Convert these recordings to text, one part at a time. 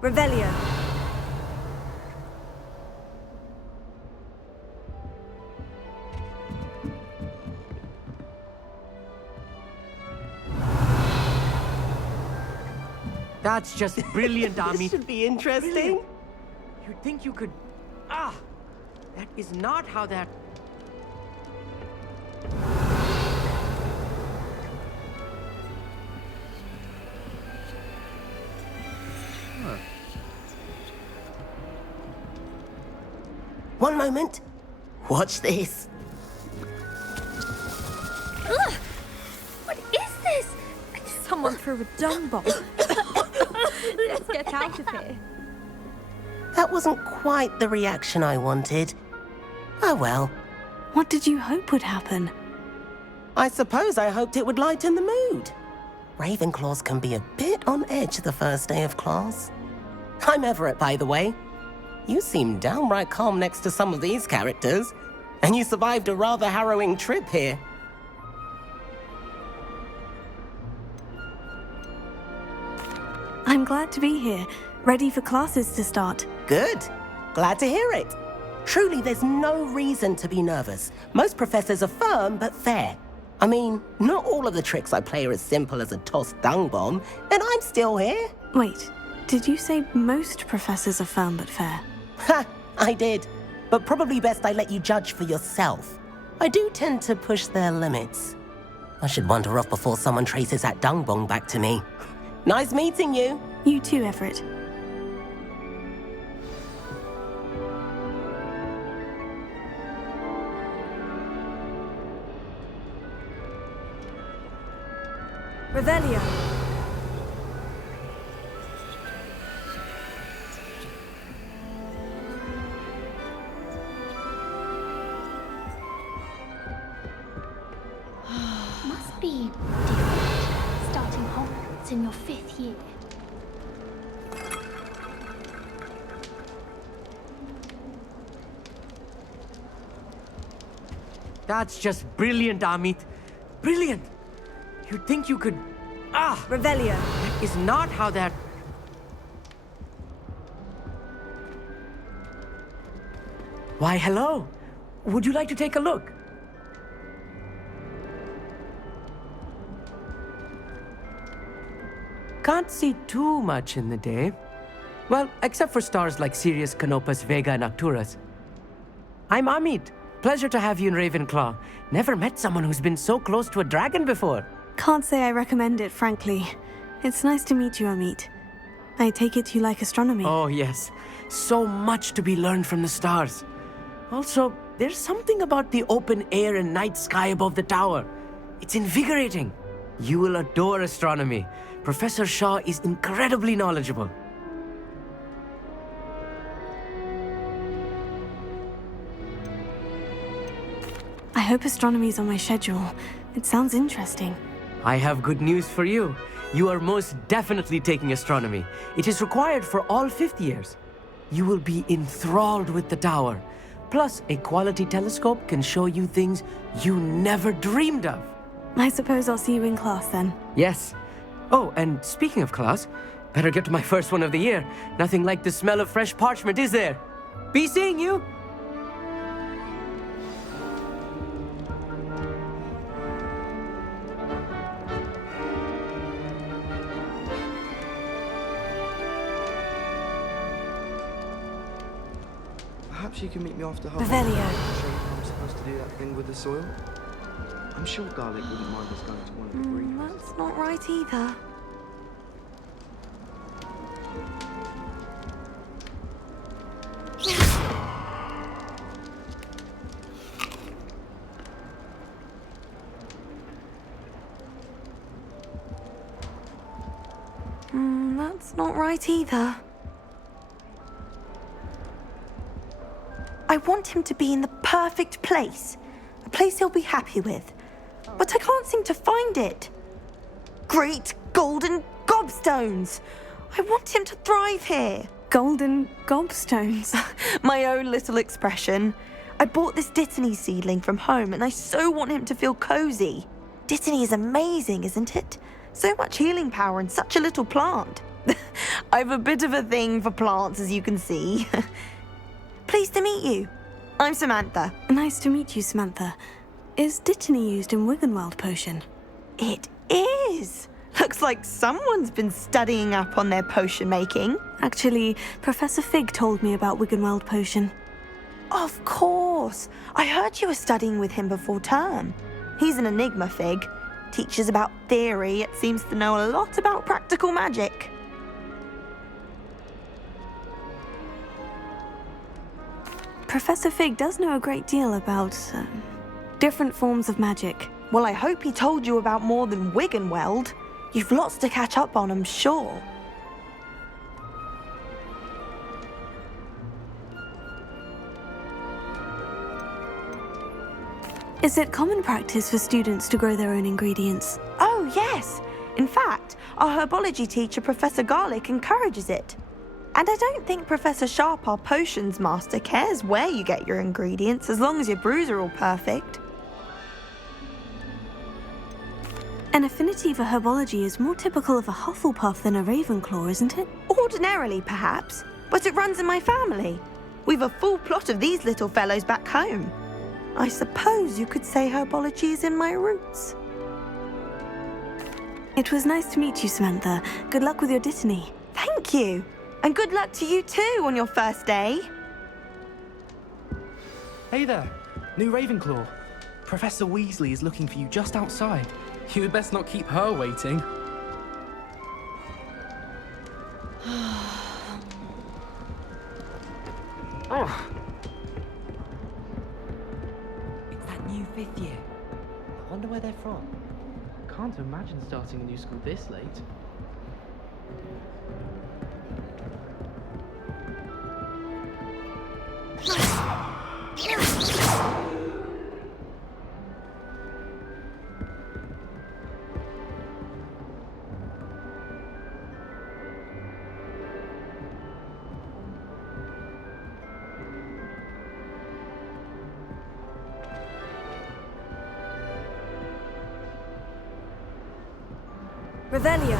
Revelio. That's just brilliant, Ami. This should be interesting. Brilliant. You'd think you could... Ah! That is not how that... One moment. Watch this. Ugh! What is this? Someone threw a dung bomb. Let's get out of here. That wasn't quite the reaction I wanted. Oh well. What did you hope would happen? I suppose I hoped it would lighten the mood. Ravenclaws can be a bit on edge the first day of class. I'm Everett, by the way. You seem downright calm next to some of these characters, and you survived a rather harrowing trip here. I'm glad to be here, ready for classes to start. Good. Glad to hear it. Truly, there's no reason to be nervous. Most professors are firm but fair. I mean, not all of the tricks I play are as simple as a tossed dung bomb, and I'm still here. Wait, did you say most professors are firm but fair? Ha! I did. But probably best I let you judge for yourself. I do tend to push their limits. I should wander off before someone traces that dung bomb back to me. Nice meeting you. You too, Everett. Revelio. Must be different, starting Hogwarts in your 5th year. That's just brilliant, Amit. Brilliant! You'd think you could... Ah! Revelio. That is not how that... Why, hello. Would you like to take a look? Can't see too much in the day. Well, except for stars like Sirius, Canopus, Vega, and Arcturus. I'm Amit. Pleasure to have you in Ravenclaw. Never met someone who's been so close to a dragon before. Can't say I recommend it, frankly. It's nice to meet you, Amit. I take it you like astronomy. Oh, yes. So much to be learned from the stars. Also, there's something about the open air and night sky above the tower. It's invigorating. You will adore astronomy. Professor Shaw is incredibly knowledgeable. I hope astronomy's on my schedule. It sounds interesting. I have good news for you. You are most definitely taking astronomy. It is required for all 5th years. You will be enthralled with the tower. Plus, a quality telescope can show you things you never dreamed of. I suppose I'll see you in class then. Yes. Oh, and speaking of class, better get to my first one of the year. Nothing like the smell of fresh parchment, is there? Be seeing you! Perhaps you can meet me after half. Revelio. Show you how I'm supposed to do that thing with the soil. I'm sure Garlic wouldn't mind us going to one of the greenhouses. That's not right either. That's not right either. I want him to be in the perfect place. A place he'll be happy with. But I can't seem to find it. Great golden gobstones! I want him to thrive here. Golden gobstones. My own little expression. I bought this Dittany seedling from home and I so want him to feel cozy. Dittany is amazing, isn't it? So much healing power in such a little plant. I've a bit of a thing for plants, as you can see. Pleased to meet you. I'm Samantha. Nice to meet you, Samantha. Is Dittany used in Wiggenweld potion? It is. Looks like someone's been studying up on their potion making. Actually, Professor Fig told me about Wiggenweld potion. Of course. I heard you were studying with him before term. He's an enigma, Fig. Teaches about theory, yet seems to know a lot about practical magic. Professor Fig does know a great deal about different forms of magic. Well, I hope he told you about more than Wiggenweld. You've lots to catch up on, I'm sure. Is it common practice for students to grow their own ingredients? Oh, yes. In fact, our herbology teacher, Professor Garlick, encourages it. And I don't think Professor Sharp, our potions master, cares where you get your ingredients as long as your brews are all perfect. An affinity for herbology is more typical of a Hufflepuff than a Ravenclaw, isn't it? Ordinarily, perhaps, but it runs in my family. We've a full plot of these little fellows back home. I suppose you could say herbology is in my roots. It was nice to meet you, Samantha. Good luck with your Dittany. Thank you. And good luck to you too on your first day. Hey there, new Ravenclaw. Professor Weasley is looking for you just outside. You had best not keep her waiting. Oh. It's that new 5th year. I wonder where they're from. I can't imagine starting a new school this late. Revelio.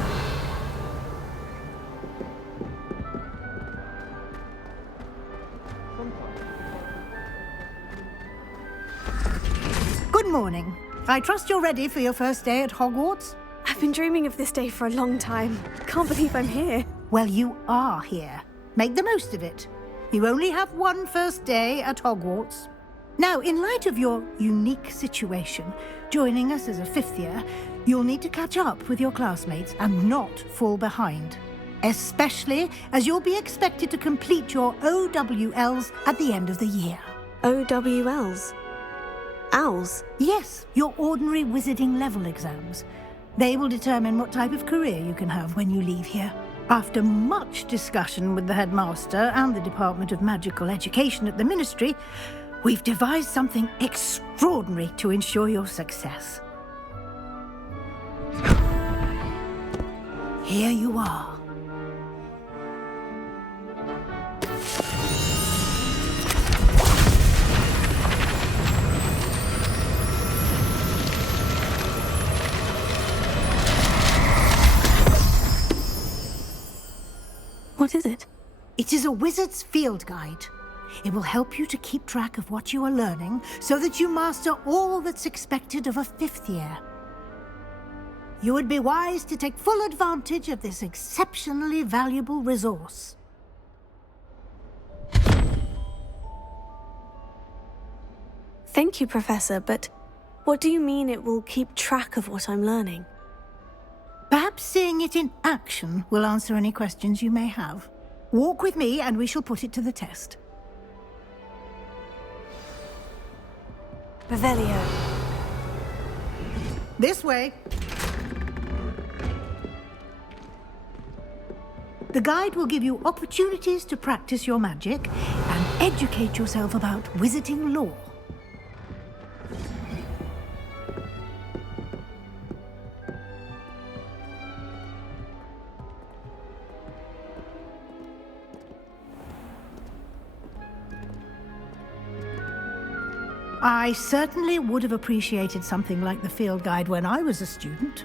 Good morning. I trust you're ready for your first day at Hogwarts? I've been dreaming of this day for a long time. Can't believe I'm here. Well, you are here. Make the most of it. You only have one first day at Hogwarts. Now, in light of your unique situation, joining us as a 5th year, you'll need to catch up with your classmates and not fall behind. Especially as you'll be expected to complete your OWLs at the end of the year. OWLs? Owls? Yes, your ordinary wizarding level exams. They will determine what type of career you can have when you leave here. After much discussion with the headmaster and the Department of Magical Education at the Ministry, we've devised something extraordinary to ensure your success. Here you are. What is it? It is a wizard's field guide. It will help you to keep track of what you are learning so that you master all that's expected of a 5th year. You would be wise to take full advantage of this exceptionally valuable resource. Thank you, Professor, but what do you mean it will keep track of what I'm learning? Perhaps seeing it in action will answer any questions you may have. Walk with me and we shall put it to the test. Revelio. This way. The guide will give you opportunities to practice your magic and educate yourself about wizarding lore. I certainly would have appreciated something like the field guide when I was a student.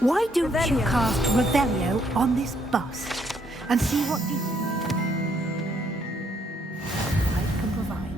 Why don't you Revelio. cast Revelio on this bus and see what light can provide?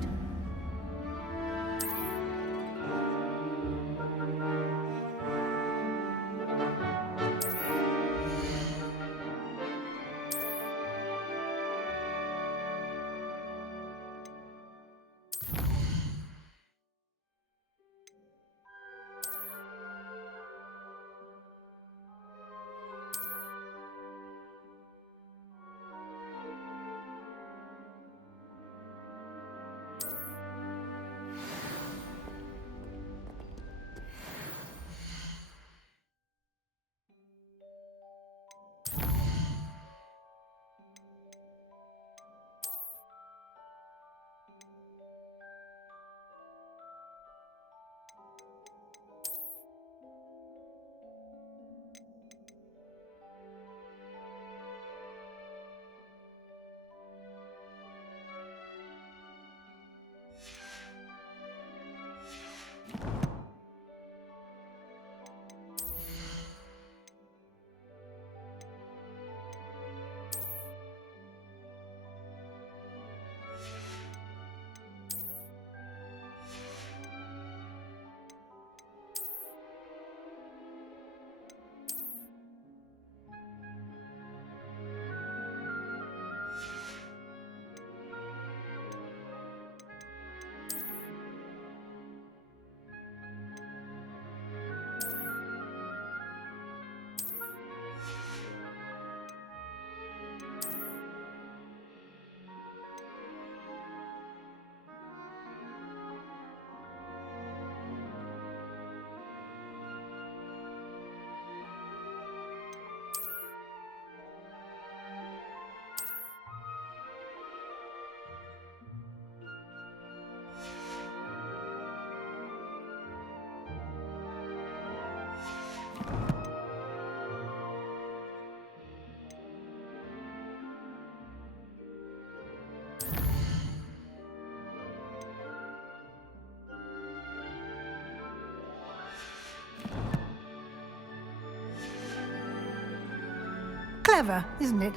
Clever, isn't it?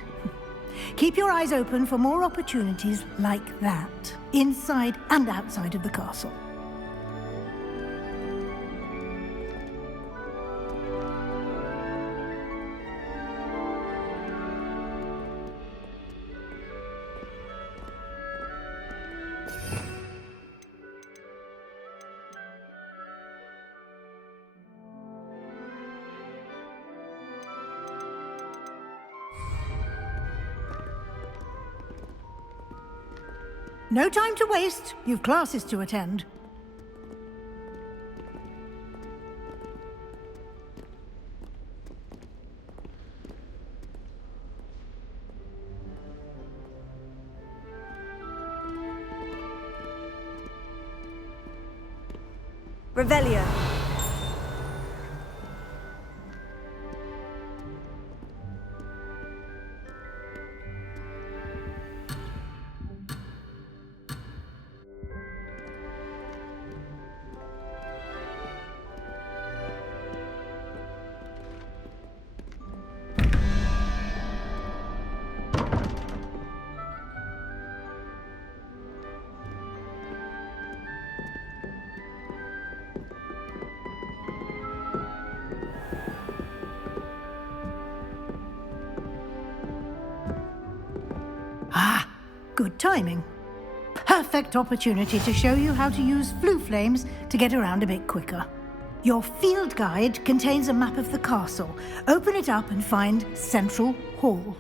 Keep your eyes open for more opportunities like that, inside and outside of the castle. No time to waste. You've classes to attend. Revelio. Good timing. Perfect opportunity to show you how to use flue flames to get around a bit quicker. Your field guide contains a map of the castle. Open it up and find Central Hall.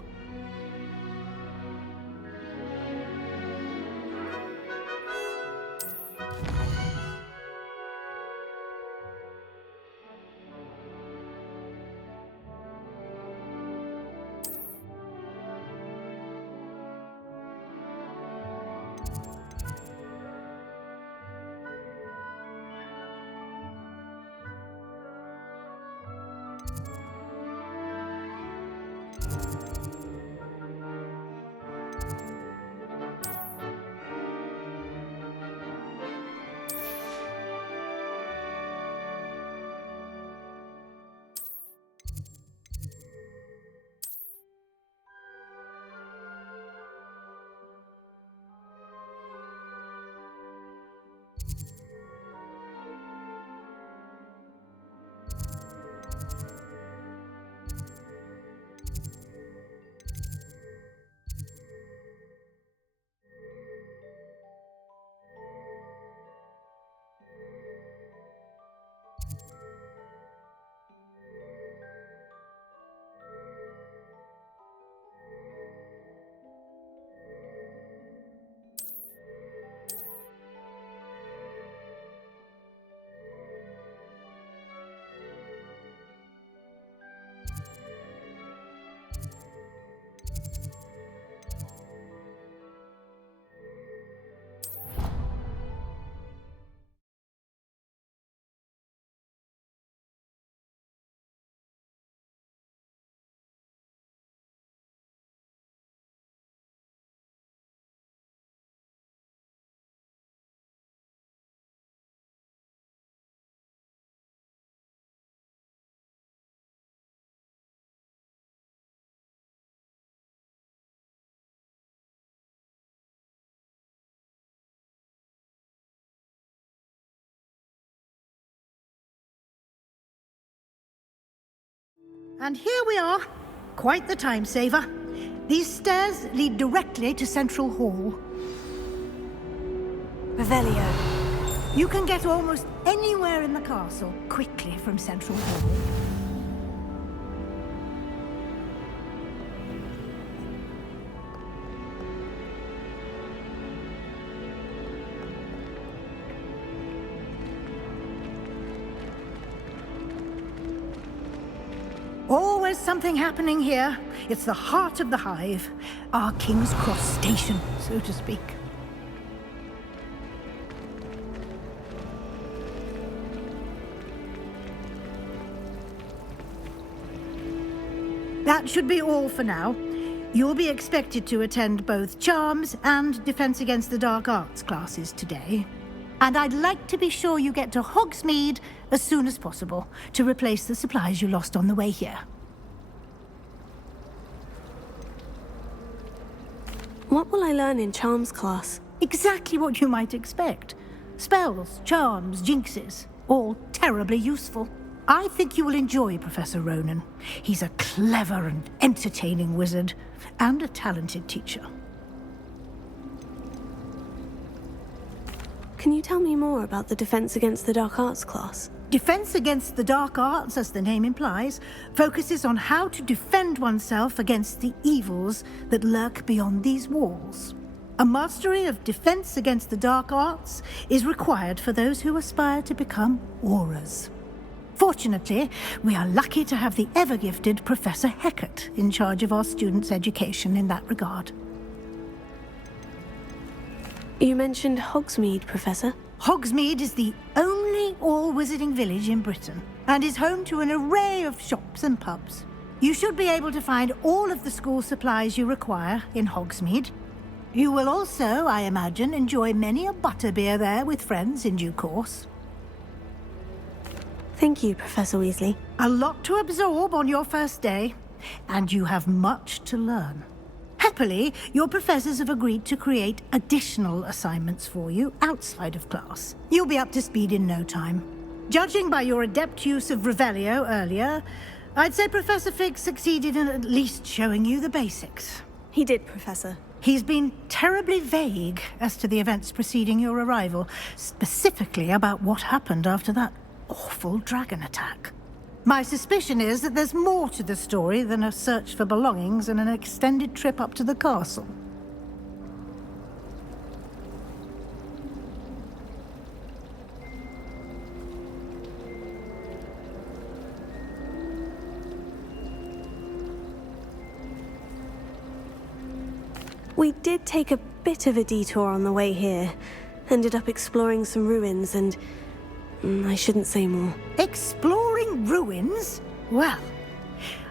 And here we are. Quite the time saver. These stairs lead directly to Central Hall. Revelio. You can get almost anywhere in the castle quickly from Central Hall. Always something happening here. It's the heart of the hive. Our King's Cross station, so to speak. That should be all for now. You'll be expected to attend both Charms and Defense Against the Dark Arts classes today. And I'd like to be sure you get to Hogsmeade as soon as possible to replace the supplies you lost on the way here. What will I learn in Charms class? Exactly what you might expect. Spells, charms, jinxes, all terribly useful. I think you will enjoy Professor Ronan. He's a clever and entertaining wizard, and a talented teacher. Can you tell me more about the Defense Against the Dark Arts class? Defense Against the Dark Arts, as the name implies, focuses on how to defend oneself against the evils that lurk beyond these walls. A mastery of Defense Against the Dark Arts is required for those who aspire to become auras. Fortunately, we are lucky to have the ever-gifted Professor Hecat in charge of our students' education in that regard. You mentioned Hogsmeade, Professor. Hogsmeade is the only all-wizarding village in Britain and is home to an array of shops and pubs. You should be able to find all of the school supplies you require in Hogsmeade. You will also, I imagine, enjoy many a butterbeer there with friends in due course. Thank you, Professor Weasley. A lot to absorb on your first day, and you have much to learn. Happily, your professors have agreed to create additional assignments for you outside of class. You'll be up to speed in no time. Judging by your adept use of Revelio earlier, I'd say Professor Fig succeeded in at least showing you the basics. He did, Professor. He's been terribly vague as to the events preceding your arrival, specifically about what happened after that awful dragon attack. My suspicion is that there's more to the story than a search for belongings and an extended trip up to the castle. We did take a bit of a detour on the way here. Ended up exploring some ruins and... I shouldn't say more. Exploring ruins? Well,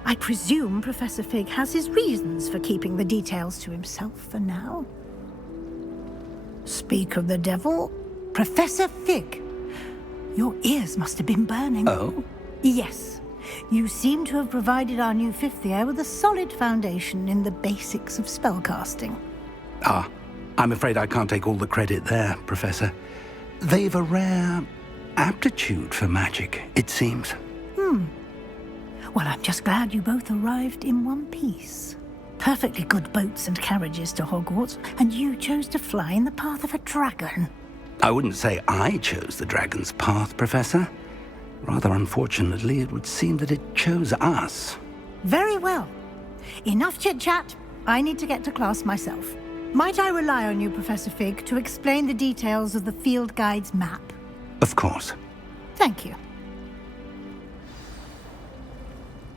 I presume Professor Fig has his reasons for keeping the details to himself for now. Speak of the devil, Professor Fig. Your ears must have been burning. Oh? Yes. You seem to have provided our new fifth year with a solid foundation in the basics of spellcasting. Ah, I'm afraid I can't take all the credit there, Professor. They've a rare aptitude for magic, it seems. Well, I'm just glad you both arrived in one piece. Perfectly good boats and carriages to Hogwarts, and you chose to fly in the path of a dragon. I wouldn't say I chose the dragon's path, Professor. Rather unfortunately, it would seem that it chose us. Very well. Enough chit-chat. I need to get to class myself. Might I rely on you, Professor Fig, to explain the details of the field guide's map? Of course. Thank you.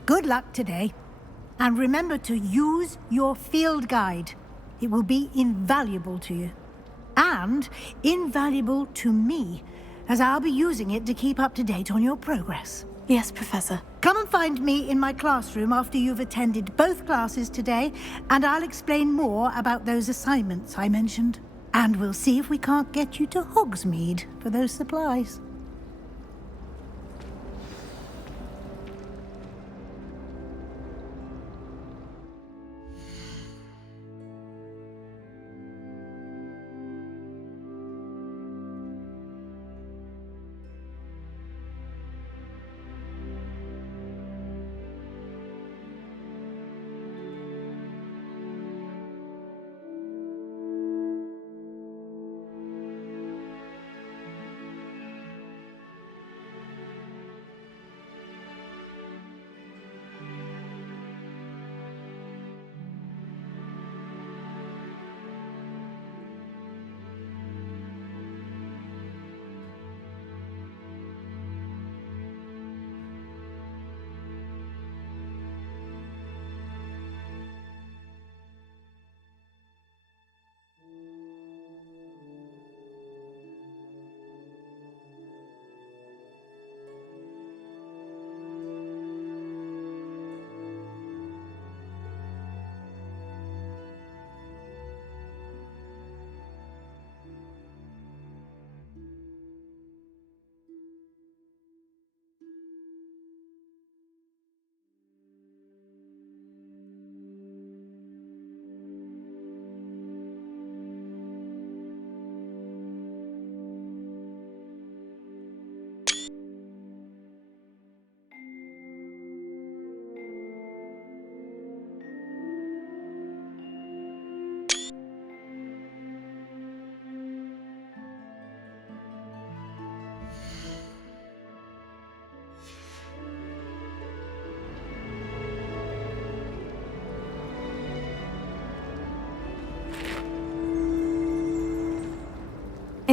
Good luck today. And remember to use your field guide. It will be invaluable to you. And invaluable to me, as I'll be using it to keep up to date on your progress. Yes, Professor. Come and find me in my classroom after you've attended both classes today, and I'll explain more about those assignments I mentioned. And we'll see if we can't get you to Hogsmeade for those supplies.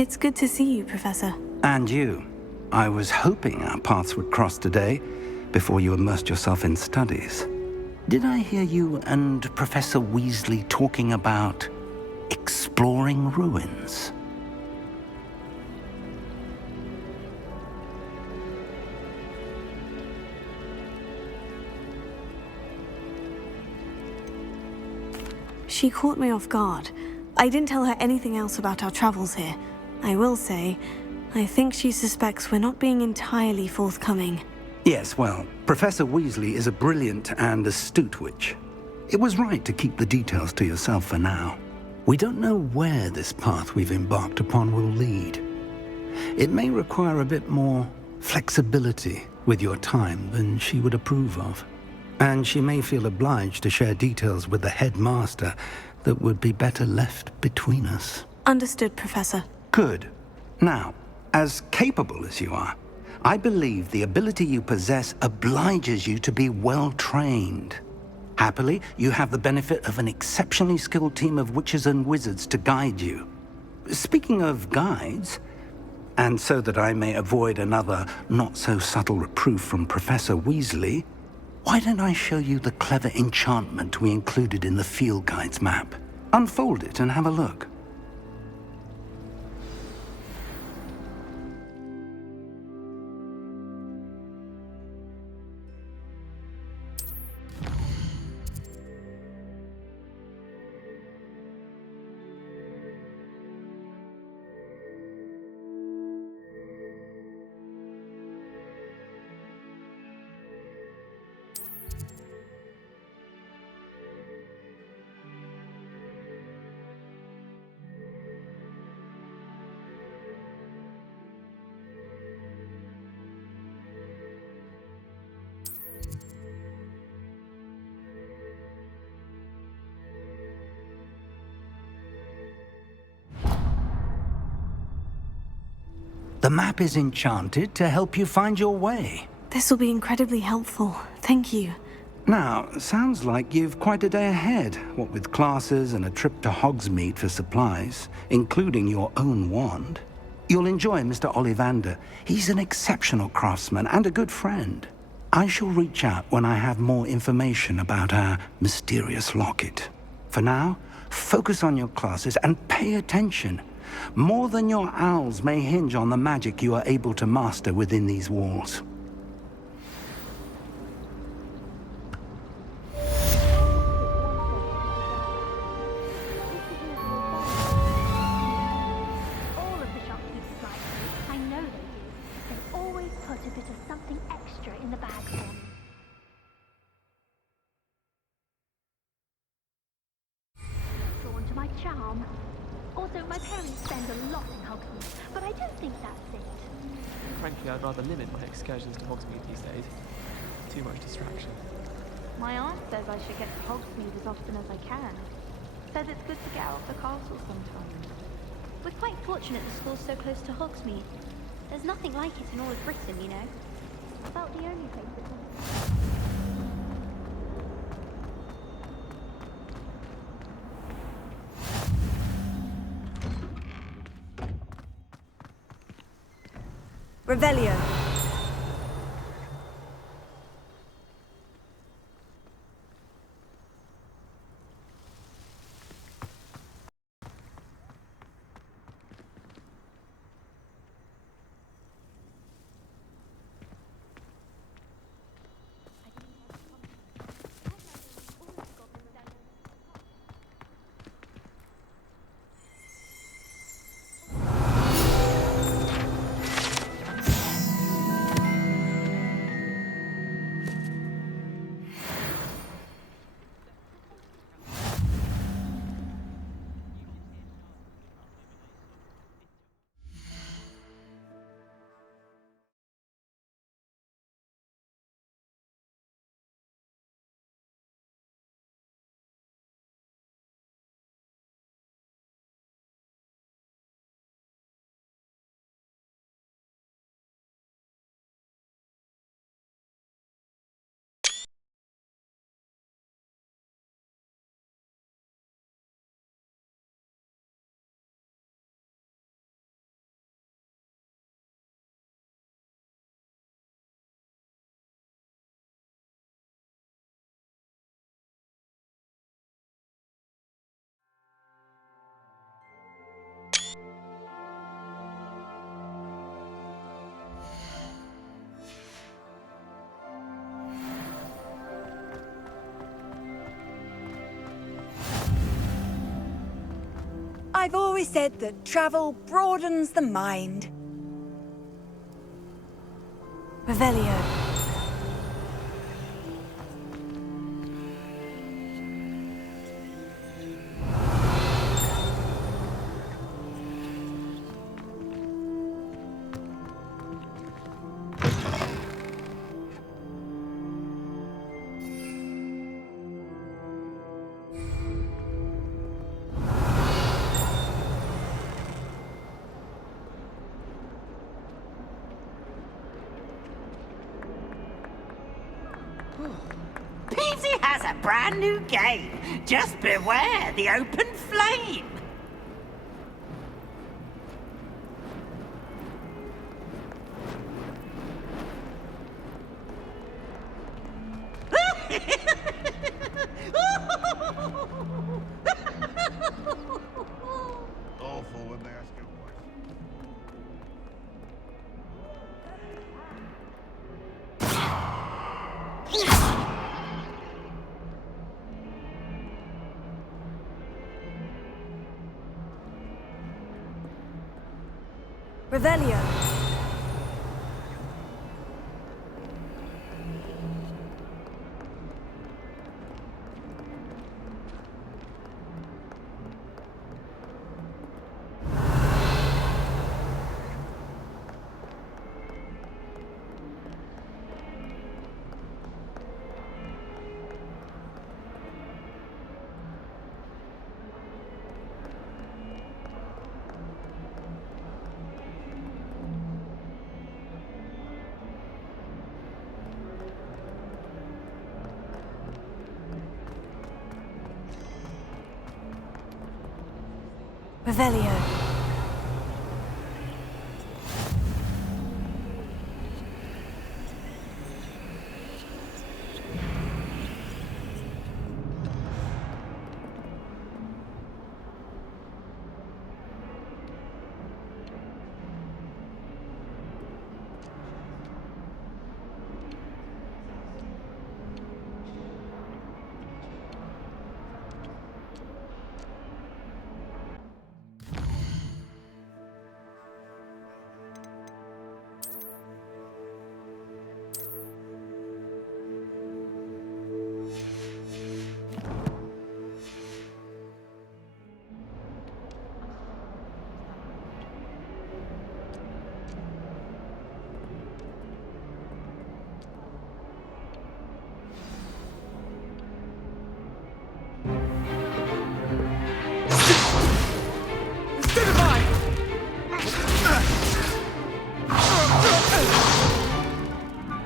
It's good to see you, Professor. And you. I was hoping our paths would cross today, before you immersed yourself in studies. Did I hear you and Professor Weasley talking about exploring ruins? She caught me off guard. I didn't tell her anything else about our travels here. I will say, I think she suspects we're not being entirely forthcoming. Yes, well, Professor Weasley is a brilliant and astute witch. It was right to keep the details to yourself for now. We don't know where this path we've embarked upon will lead. It may require a bit more flexibility with your time than she would approve of. And she may feel obliged to share details with the headmaster that would be better left between us. Understood, Professor. Good. Now, as capable as you are, I believe the ability you possess obliges you to be well-trained. Happily, you have the benefit of an exceptionally skilled team of witches and wizards to guide you. Speaking of guides, and so that I may avoid another not-so-subtle reproof from Professor Weasley, why don't I show you the clever enchantment we included in the field guide's map? Unfold it and have a look. The map is enchanted to help you find your way. This will be incredibly helpful. Thank you. Now, sounds like you've quite a day ahead, what with classes and a trip to Hogsmeade for supplies, including your own wand. You'll enjoy Mr. Ollivander. He's an exceptional craftsman and a good friend. I shall reach out when I have more information about our mysterious locket. For now, focus on your classes and pay attention. More than your owls may hinge on the magic you are able to master within these walls. All of the shopkeepers like me. I know they do. They always put a bit of something extra in the bag for me. Drawn to my charm. Also, my parents spend a lot in Hogsmeade, but I don't think that's it. Frankly, I'd rather limit my excursions to Hogsmeade these days. Too much distraction. My aunt says I should get to Hogsmeade as often as I can. Says it's good to get out of the castle sometimes. We're quite fortunate the school's so close to Hogsmeade. There's nothing like it in all of Britain, you know. About the only place that's... Revelio. I've always said that travel broadens the mind. Revelio. Peasy has a brand new game. Just beware the open flame. Awful when they ask you what. Revelio. Revelio.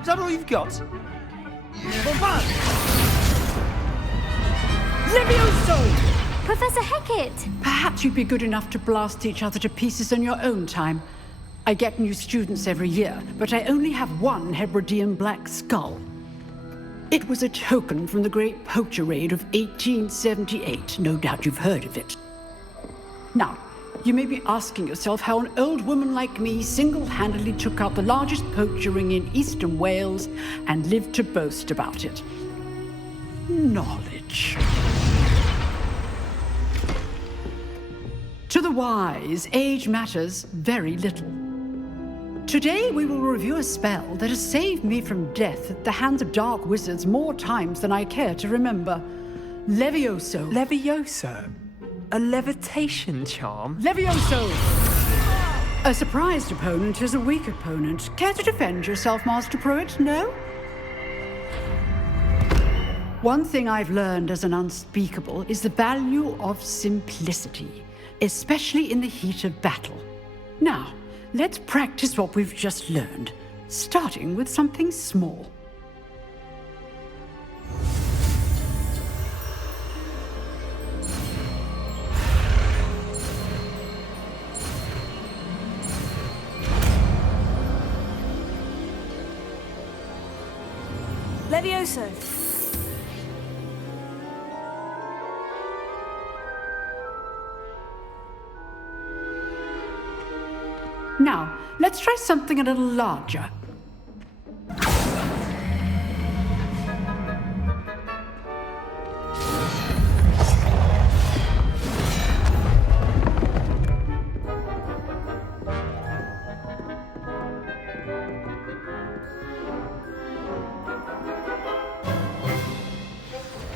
Is that all you've got? Levioso! Professor Hecat! Perhaps you'd be good enough to blast each other to pieces in your own time. I get new students every year, but I only have one Hebridean black skull. It was a token from the Great Poacher Raid of 1878. No doubt you've heard of it. Now, you may be asking yourself how an old woman like me single-handedly took out the largest poacher ring in eastern Wales and lived to boast about it. Knowledge. To the wise, age matters very little. Today we will review a spell that has saved me from death at the hands of dark wizards more times than I care to remember. Levioso. Levioso? A levitation charm? Levioso! A surprised opponent is a weak opponent. Care to defend yourself, Master Pruitt? No? One thing I've learned as an unspeakable is the value of simplicity, especially in the heat of battle. Now, let's practice what we've just learned, starting with something small. Levioso. Now, let's try something a little larger.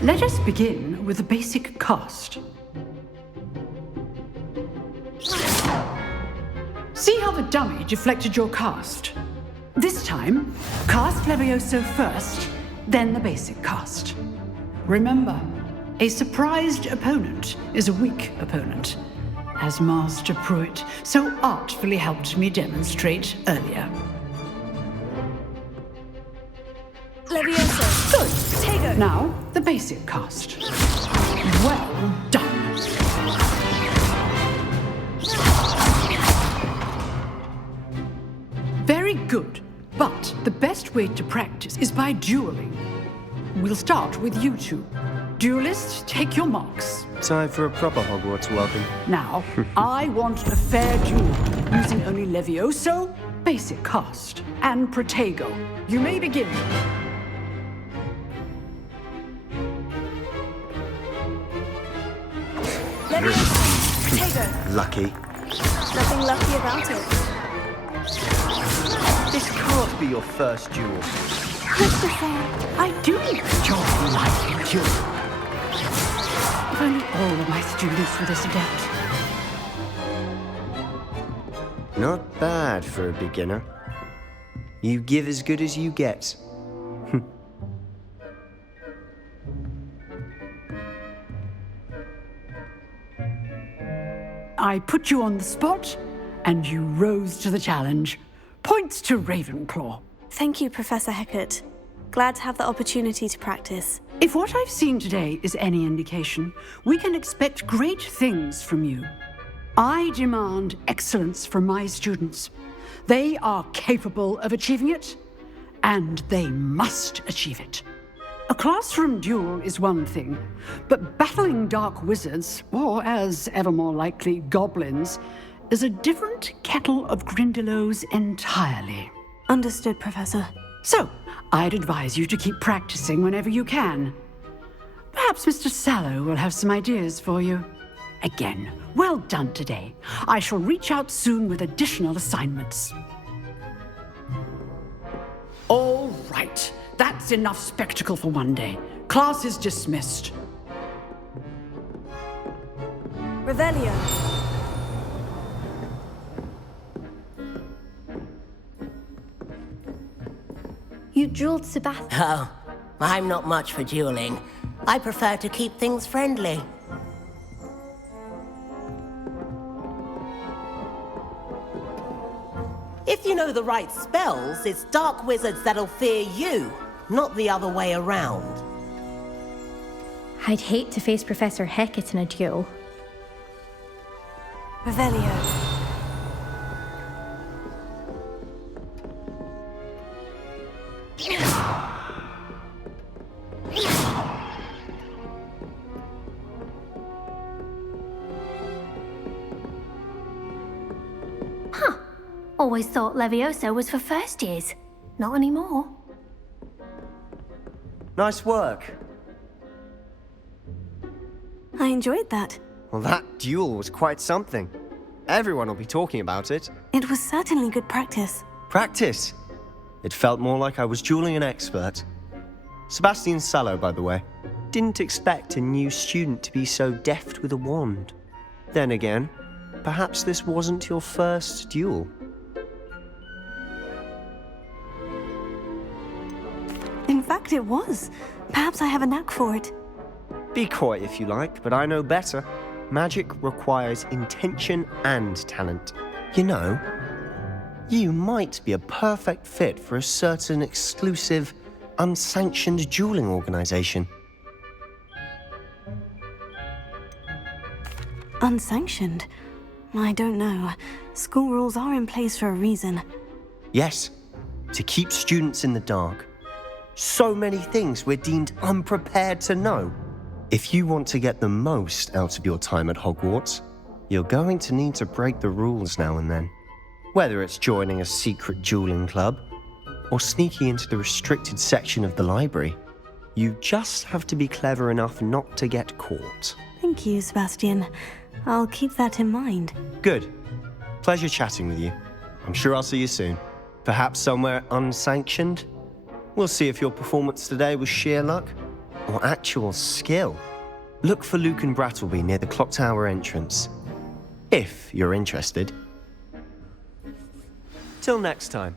Let us begin with the basic cast. See how the dummy deflected your cast? This time, cast Levioso first, then the basic cast. Remember, a surprised opponent is a weak opponent, as Master Pruitt so artfully helped me demonstrate earlier. Levioso. Good. Tego. Now, the basic cast. Well done. Very good. But the best way to practice is by dueling. We'll start with you two. Duelists, take your marks. Time for a proper Hogwarts welcome. Now, I want a fair duel, using only Levioso, basic cast, and Protego. You may begin. Tego. Lucky. Nothing lucky about it. This can't be your first duel. Christopher, I do enjoy life duel. If only all of my students were this adept. Not bad for a beginner. You give as good as you get. I put you on the spot, and you rose to the challenge. Points to Ravenclaw. Thank you, Professor Hecat. Glad to have the opportunity to practice. If what I've seen today is any indication, we can expect great things from you. I demand excellence from my students. They are capable of achieving it, and they must achieve it. A classroom duel is one thing, but battling dark wizards, or as ever more likely, goblins, is a different kettle of Grindylows entirely. Understood, Professor. So, I'd advise you to keep practicing whenever you can. Perhaps Mr. Sallow will have some ideas for you. Again, well done today. I shall reach out soon with additional assignments. All right. That's enough spectacle for one day. Class is dismissed. Revelio. You dueled Sebastian. Oh, I'm not much for dueling. I prefer to keep things friendly. If you know the right spells, it's dark wizards that'll fear you, not the other way around. I'd hate to face Professor Hecat in a duel. Revelio. Always thought Levioso was for first years. Not anymore. Nice work. I enjoyed that. Well, that duel was quite something. Everyone will be talking about it. It was certainly good practice. Practice? It felt more like I was dueling an expert. Sebastian Sallow, by the way. Didn't expect a new student to be so deft with a wand. Then again, perhaps this wasn't your first duel. In fact, it was. Perhaps I have a knack for it. Be coy if you like, but I know better. Magic requires intention and talent. You know, you might be a perfect fit for a certain exclusive, unsanctioned dueling organization. Unsanctioned? I don't know. School rules are in place for a reason. Yes, to keep students in the dark. So many things we're deemed unprepared to know. If you want to get the most out of your time at Hogwarts, you're going to need to break the rules now and then. Whether it's joining a secret dueling club or sneaking into the restricted section of the library, you just have to be clever enough not to get caught. Thank you, Sebastian. I'll keep that in mind. Good. Pleasure chatting with you. I'm sure I'll see you soon. Perhaps somewhere unsanctioned? We'll see if your performance today was sheer luck or actual skill, look for Luke and Brattleby near the clock tower entrance. If you're interested. Till next time.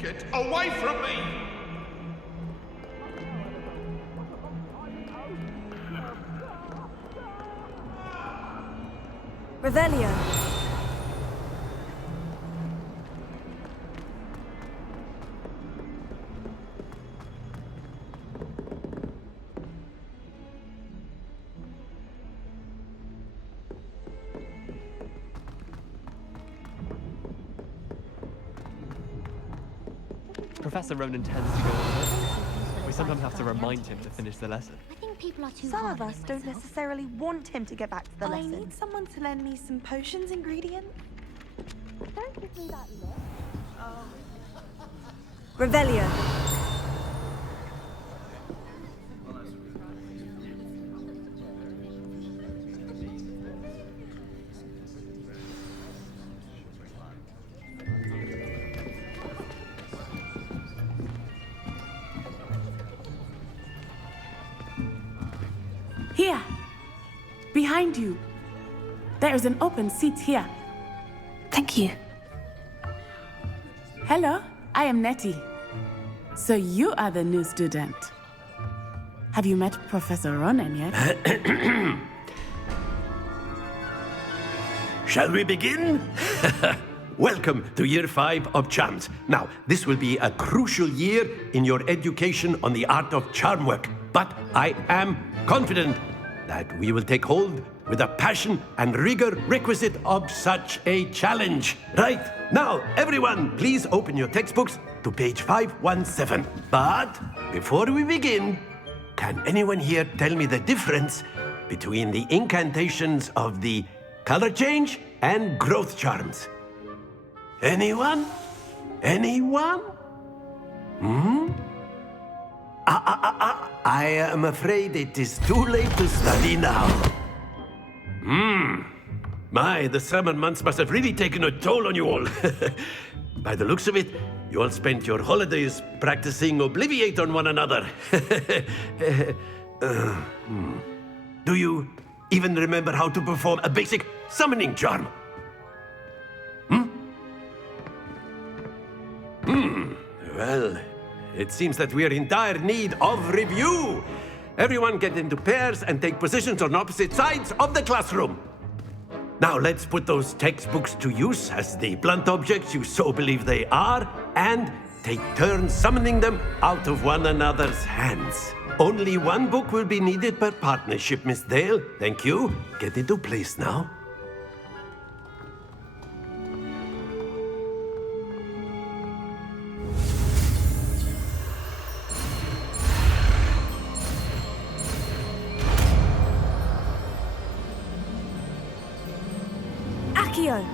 Get away from me! Revelio. Professor Ronan tends to go on a bit. We sometimes have to remind him to finish the lesson. I think people are too Some hard of us on don't myself. necessarily want him to get back to the I lesson. need someone to lend me some potions ingredient. Don't give me that look. Revelio. Here, behind you. There is an open seat here. Thank you. Hello, I am Nettie. So you are the new student. Have you met Professor Ronan yet? Shall we begin? Welcome to Year 5 of Charms. Now, this will be a crucial year in your education on the art of charm work. But I am confident that we will take hold with the passion and rigor requisite of such a challenge. Right, now, everyone, please open your textbooks to page 517. But before we begin, can anyone here tell me the difference between the incantations of the color change and growth charms? Anyone? Anyone? I am afraid it is too late to study now. My, the summer months must have really taken a toll on you all. By the looks of it, you all spent your holidays practicing Obliviate on one another. Do you even remember how to perform a basic summoning charm? Well, it seems that we are in dire need of review. Everyone get into pairs and take positions on opposite sides of the classroom. Now let's put those textbooks to use as the blunt objects you so believe they are, and take turns summoning them out of one another's hands. Only one book will be needed per partnership, Miss Dale. Thank you. Get into place now. Accio!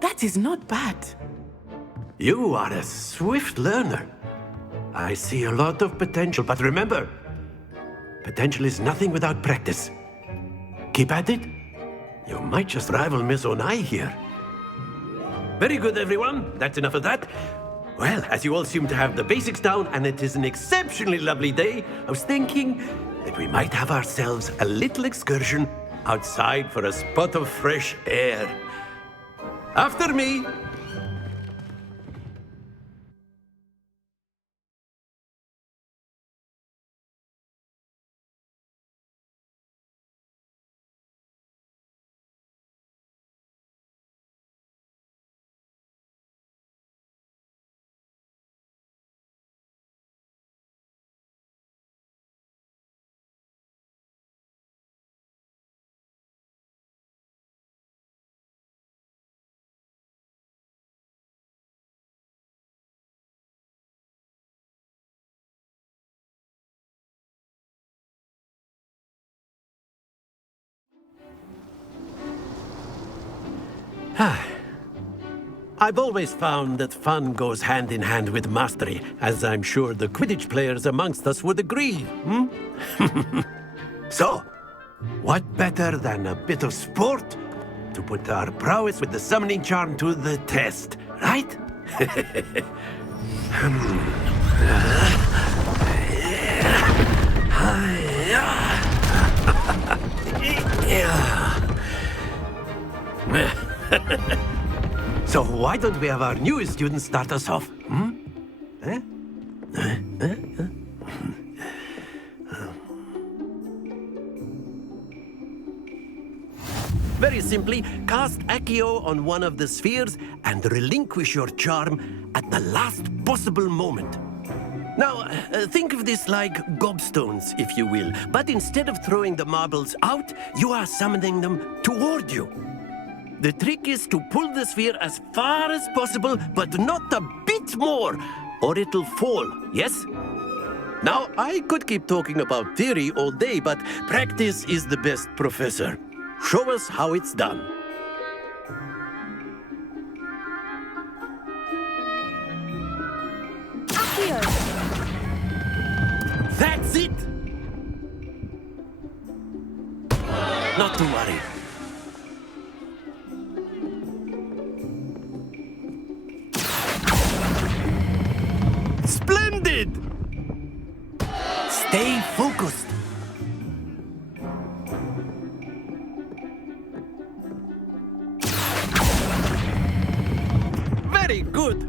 That is not bad. You are a swift learner. I see a lot of potential, but remember, potential is nothing without practice. Keep at it. You might just rival Miss Onai here. Very good, everyone. That's enough of that. Well, as you all seem to have the basics down, and it is an exceptionally lovely day, I was thinking that we might have ourselves a little excursion outside for a spot of fresh air. After me. I've always found that fun goes hand in hand with mastery, as I'm sure the Quidditch players amongst us would agree, So, what better than a bit of sport to put our prowess with the summoning charm to the test, right? So why don't we have our newest student start us off? Very simply, cast Accio on one of the spheres and relinquish your charm at the last possible moment. Now, think of this like gobstones, if you will. But instead of throwing the marbles out, you are summoning them toward you. The trick is to pull the sphere as far as possible, but not a bit more, or it'll fall, yes? Now, I could keep talking about theory all day, but practice is the best professor. Show us how it's done. Accio! That's it! Not to worry. Splendid! Stay focused. Very good.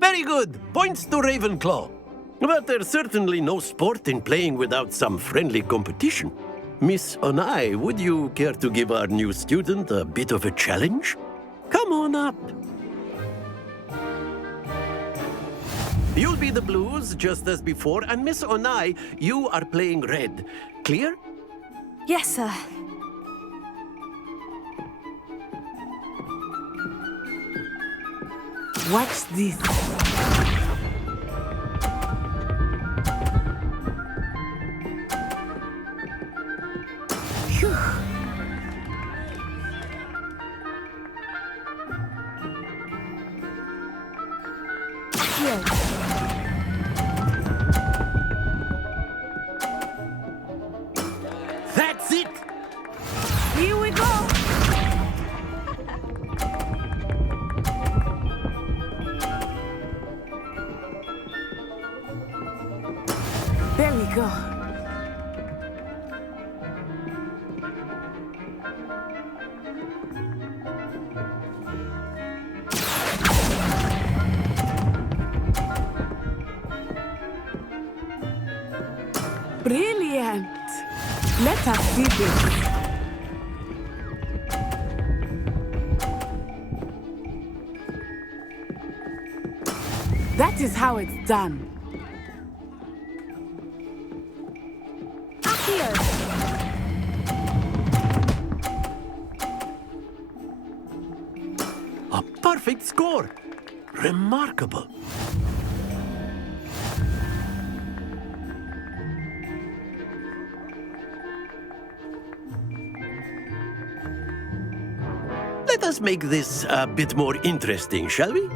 Very good. Points to Ravenclaw. But there's certainly no sport in playing without some friendly competition. Miss Onai, would you care to give our new student a bit of a challenge? Come on up. You'll be the blues, just as before, and Miss Onai, you are playing red. Clear? Yes, sir. Watch this. Phew. That's it! Here we go! There we go. Brilliant! Let us see this. That is how it's done. A perfect score. Remarkable. Let us make this a bit more interesting, shall we?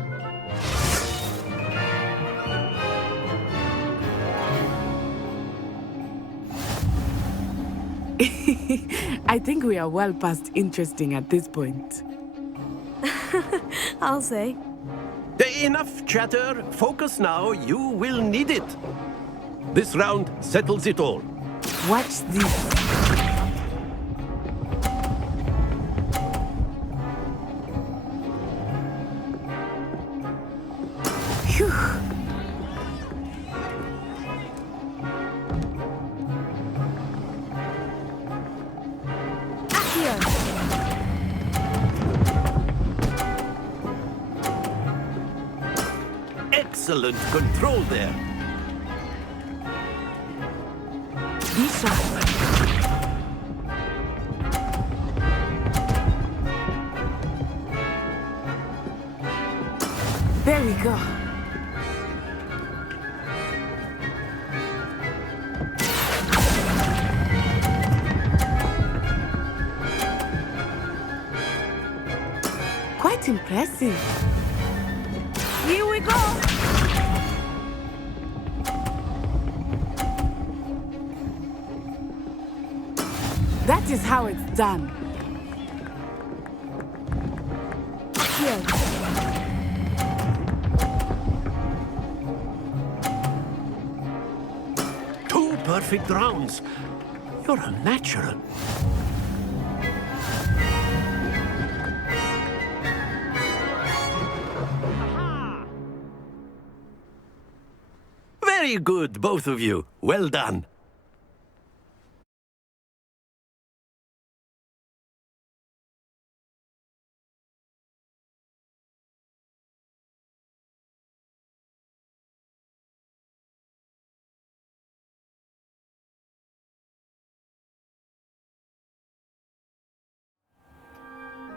I think we are well past interesting at this point. I'll say. Enough chatter. Focus now. You will need it. This round settles it all. Watch this. Phew. Excellent control there. Be sharp. There we go. Quite impressive. Here we go! That is how it's done. Here. Two perfect rounds. You're a natural. Very good, both of you. Well done.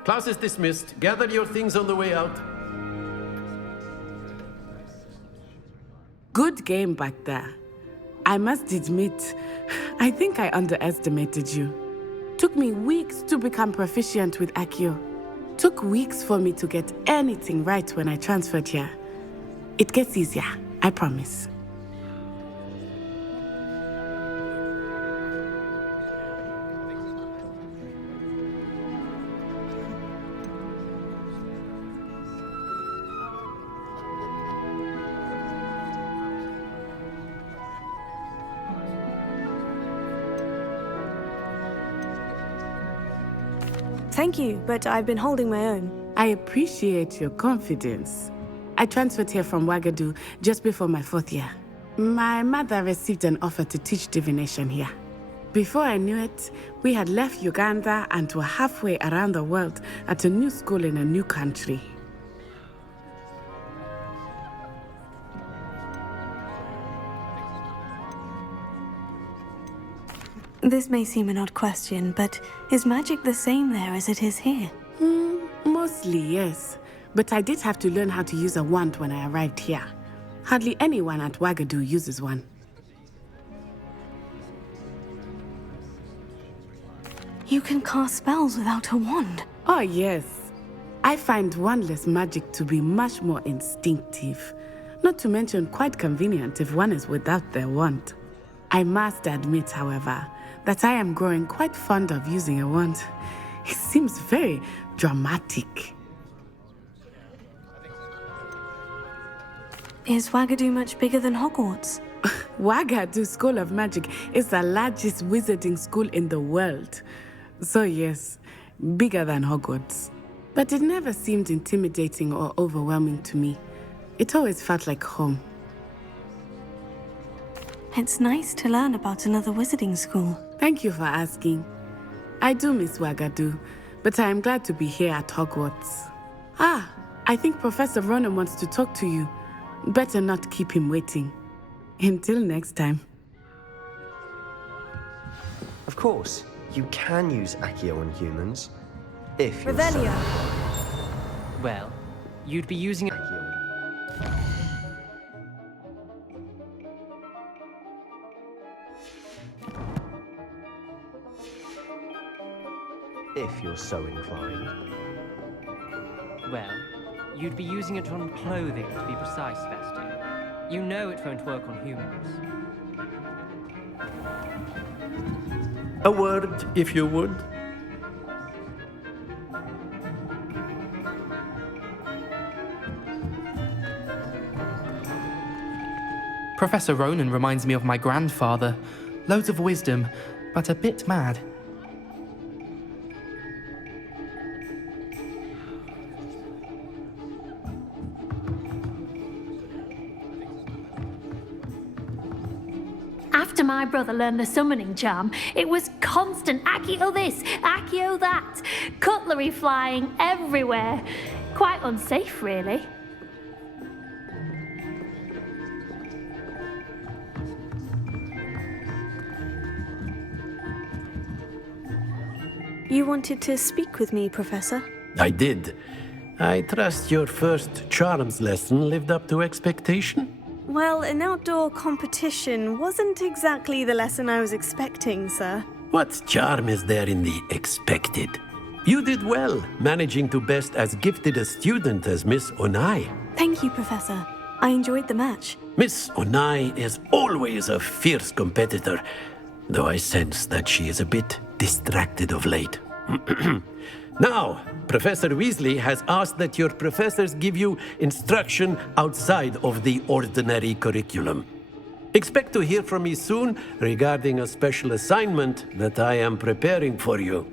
class is dismissed. Gather your things on the way out. Good game back there. I must admit, I think I underestimated you. Took me weeks to become proficient with Accio. Took weeks for me to get anything right when I transferred here. It gets easier, I promise. Thank you, but I've been holding my own. I appreciate your confidence. I transferred here from Ouagadougou just before my 4th year. My mother received an offer to teach divination here. Before I knew it, we had left Uganda and were halfway around the world at a new school in a new country. This may seem an odd question, but is magic the same there as it is here? Mostly, yes. But I did have to learn how to use a wand when I arrived here. Hardly anyone at Ouagadougou uses one. You can cast spells without a wand? Oh, yes. I find wandless magic to be much more instinctive. Not to mention quite convenient if one is without their wand. I must admit, however, that I am growing quite fond of using a wand. It seems very dramatic. Is Ouagadougou much bigger than Hogwarts? Ouagadougou School of Magic is the largest wizarding school in the world. So yes, bigger than Hogwarts. But it never seemed intimidating or overwhelming to me. It always felt like home. It's nice to learn about another wizarding school. Thank you for asking. I do miss Ouagadougou, but I am glad to be here at Hogwarts. Ah, I think Professor Ronan wants to talk to you. Better not keep him waiting. Until next time. Of course, you can use Accio on humans. If you're Revelio. Well, you'd be using If you're so inclined. Well, you'd be using it on clothing, to be precise, Festu. You know it won't work on humans. A word, if you would. Professor Ronan reminds me of my grandfather. Loads of wisdom, but a bit mad. After my brother learned the summoning charm, it was constant Accio this, Accio that, cutlery flying everywhere. Quite unsafe, really. You wanted to speak with me, Professor? I did. I trust your first charms lesson lived up to expectation? Well, an outdoor competition wasn't exactly the lesson I was expecting, sir. What charm is there in the expected? You did well, managing to best as gifted a student as Miss Onai. Thank you, Professor. I enjoyed the match. Miss Onai is always a fierce competitor, though I sense that she is a bit distracted of late. Now, Professor Weasley has asked that your professors give you instruction outside of the ordinary curriculum. Expect to hear from me soon regarding a special assignment that I am preparing for you.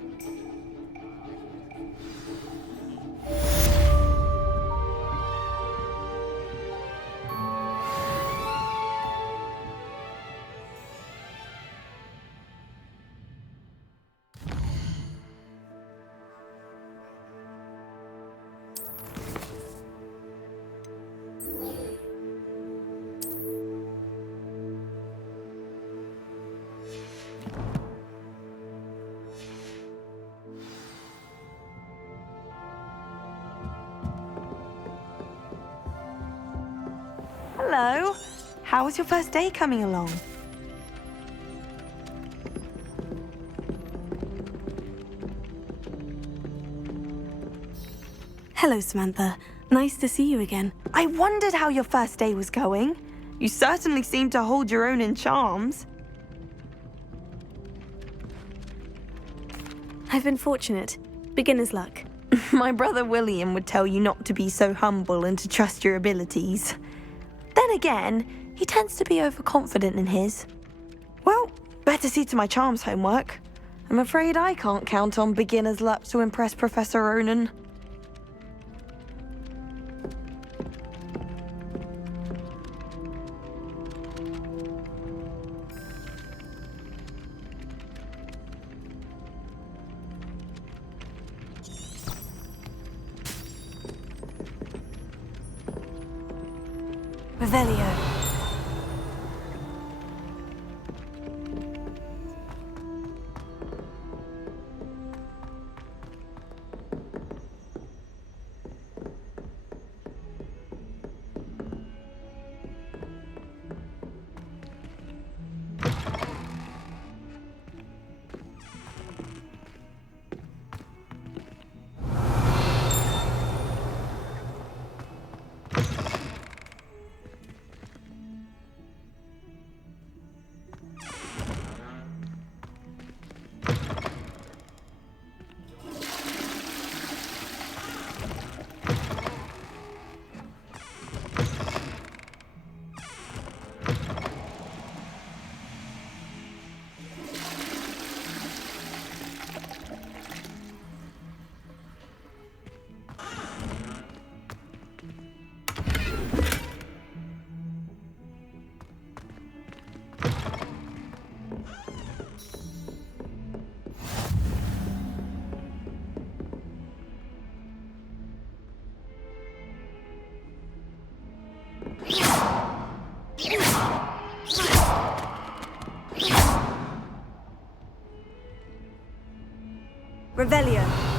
Hello. How was your first day coming along? Hello, Samantha. Nice to see you again. I wondered how your first day was going. You certainly seem to hold your own in charms. I've been fortunate. Beginner's luck. My brother William would tell you not to be so humble and to trust your abilities. Then again, he tends to be overconfident in his. Well, better see to my charms homework. I'm afraid I can't count on beginner's luck to impress Professor Ronan. Revelio. Revelio.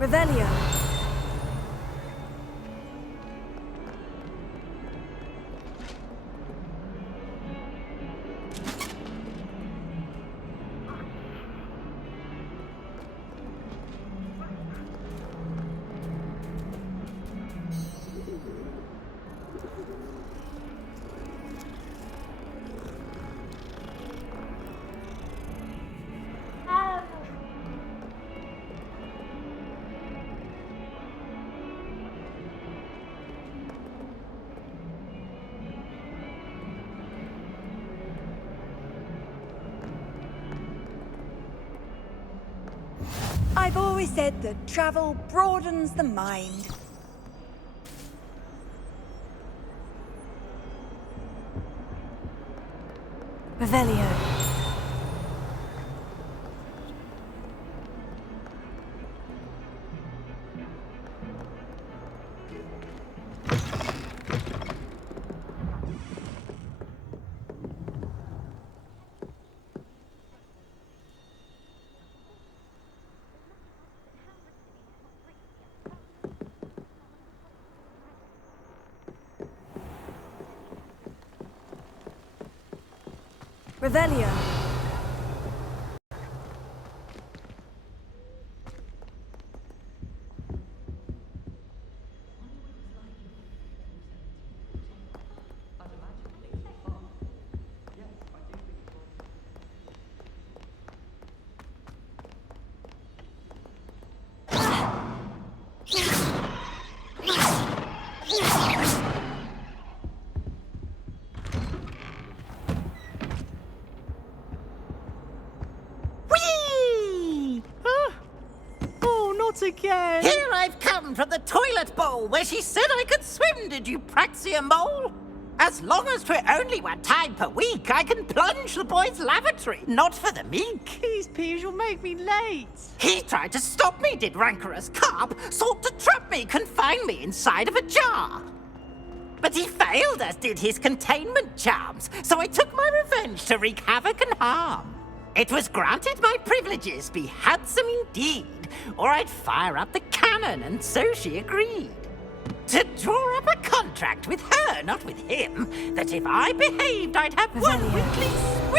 Revelio. I've always said that travel broadens the mind. Revelio. Revelio. What again? Here I've come from the toilet bowl where she said I could swim, did you praxia mole? As long as 'twere only one time per week, I can plunge the boy's lavatory, not for the meek. These peas will make me late. He tried to stop me, did rancorous carp, sought to trap me, confine me inside of a jar. But he failed, as did his containment charms, so I took my revenge to wreak havoc and harm. It was granted my privileges be handsome indeed, or I'd fire up the cannon, and so she agreed. To draw up a contract with her, not with him, that if I behaved, I'd have one weekly swim!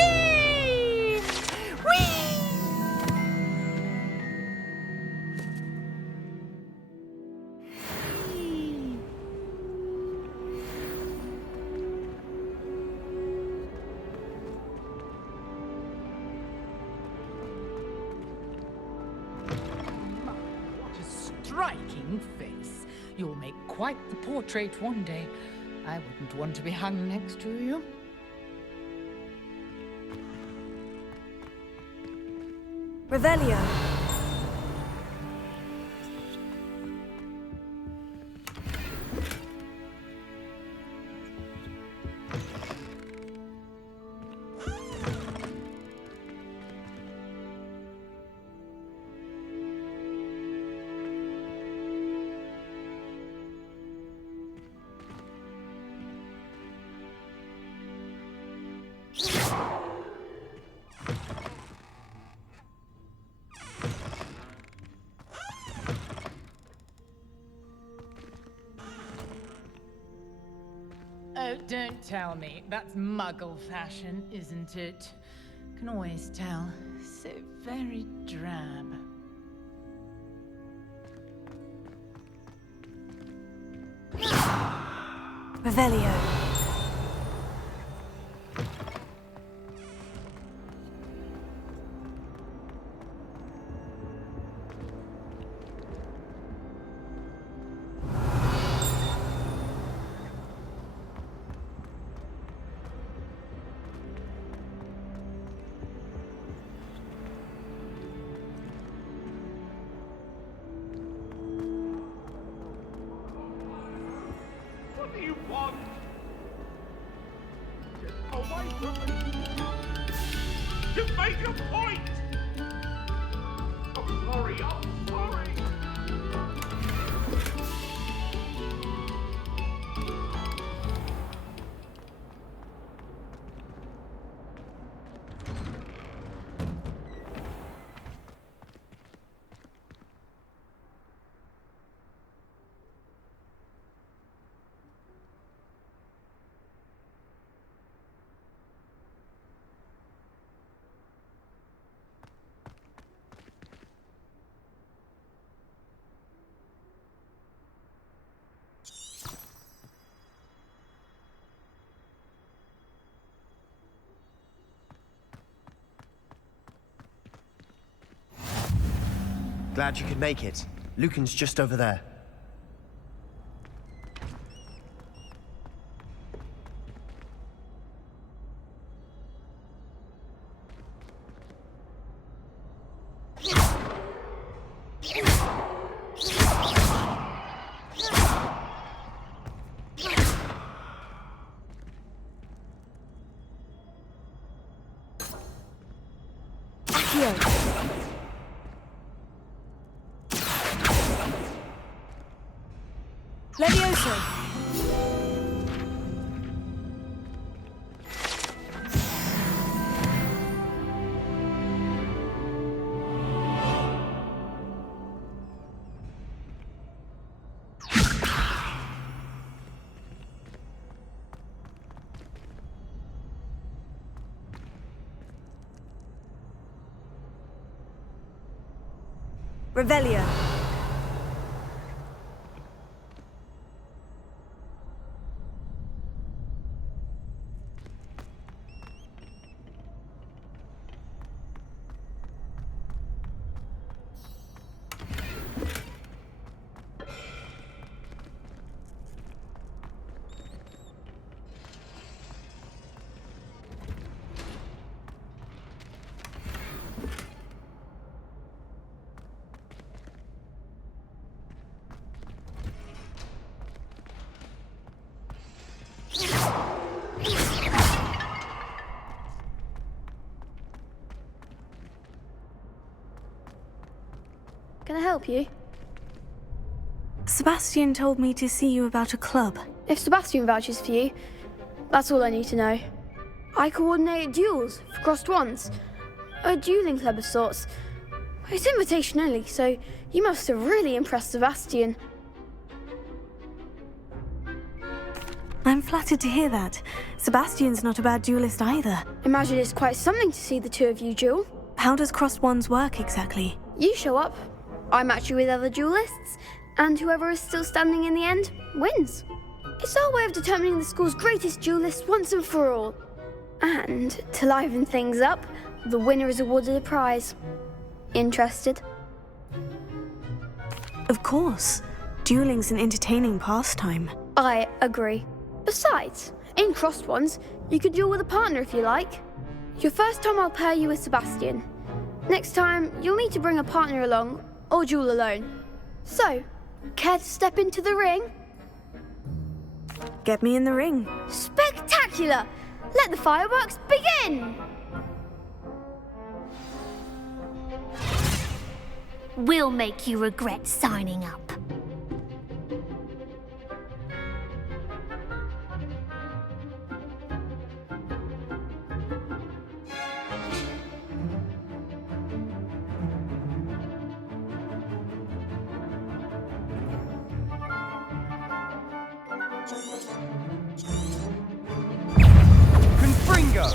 Whee! What a striking face. You'll make quite the portrait one day. I wouldn't want to be hung next to you. Revelio. Oh, don't tell me. That's Muggle fashion, isn't it? Can always tell. So very drab. Revelio. What do you want? Get away from me! You've made your point! I'm sorry, I'm sorry! Glad you could make it. Lucan's just over there. Levioso. Revelio. Can I help you? Sebastian told me to see you about a club. If Sebastian vouches for you, that's all I need to know. I coordinate duels for crossed ones. A dueling club of sorts. It's invitation only, so you must have really impressed Sebastian. I'm flattered to hear that. Sebastian's not a bad duelist either. Imagine it's quite something to see the two of you duel. How does crossed ones work exactly? You show up, I match you with other duelists, and whoever is still standing in the end wins. It's our way of determining the school's greatest duelist once and for all. And to liven things up, the winner is awarded a prize. Interested? Of course. Dueling's an entertaining pastime. I agree. Besides, in crossed ones, you could duel with a partner if you like. Your first time I'll pair you with Sebastian. Next time, you'll need to bring a partner along, or duel alone. So, care to step into the ring? Get me in the ring. Spectacular! Let the fireworks begin! We'll make you regret signing up.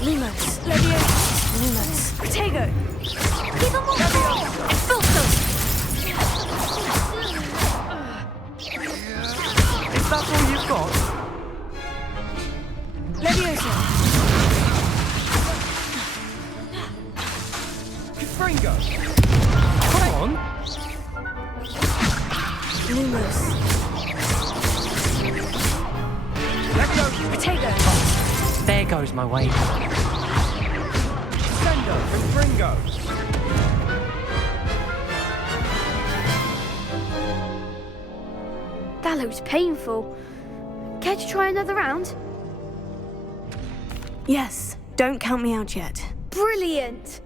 Lumos, Leviosa, Lumos, Protego. Give them all more! Expulso! Is that all you've got? Leviosa. Fringo! Come on! Lumos. Leviosa! Protego. There goes my way. Sendo from Fringo. That looks painful. Care to try another round? Yes, don't count me out yet. Brilliant!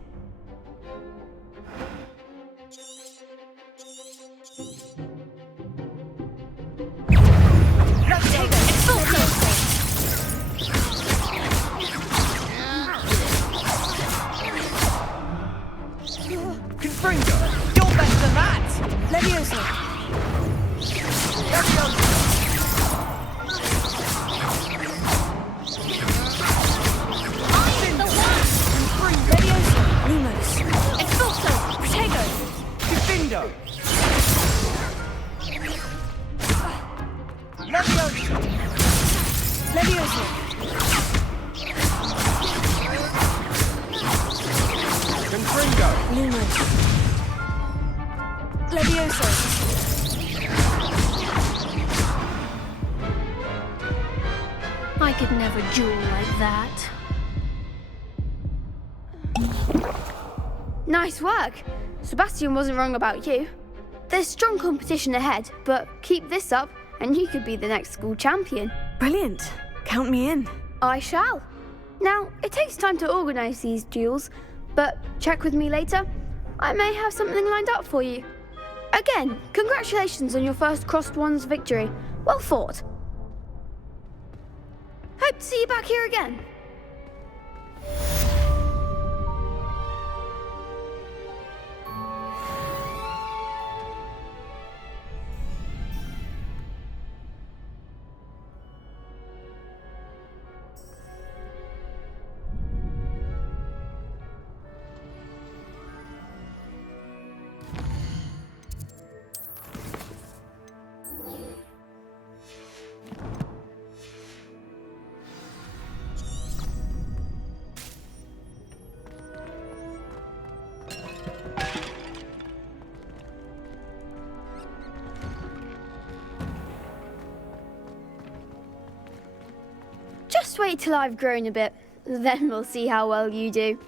Confringo! You're better than that! Leviosa. Leviosa! I'm the one! Confringo! Leviosa. Lumos. Expulso! Protego. Confindo! Leviosa! Leviosa. Confringo! Lumos. Leviosa. I could never duel like that. Nice work! Sebastian wasn't wrong about you. There's strong competition ahead, but keep this up and you could be the next school champion. Brilliant. Count me in. I shall. Now, it takes time to organise these duels, but check with me later. I may have something lined up for you. Again, congratulations on your first crossed ones victory. Well fought. Hope to see you back here again. Just wait till I've grown a bit, then we'll see how well you do.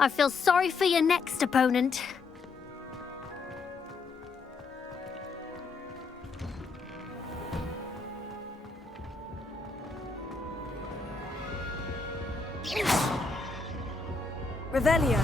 I feel sorry for your next opponent. Revelio.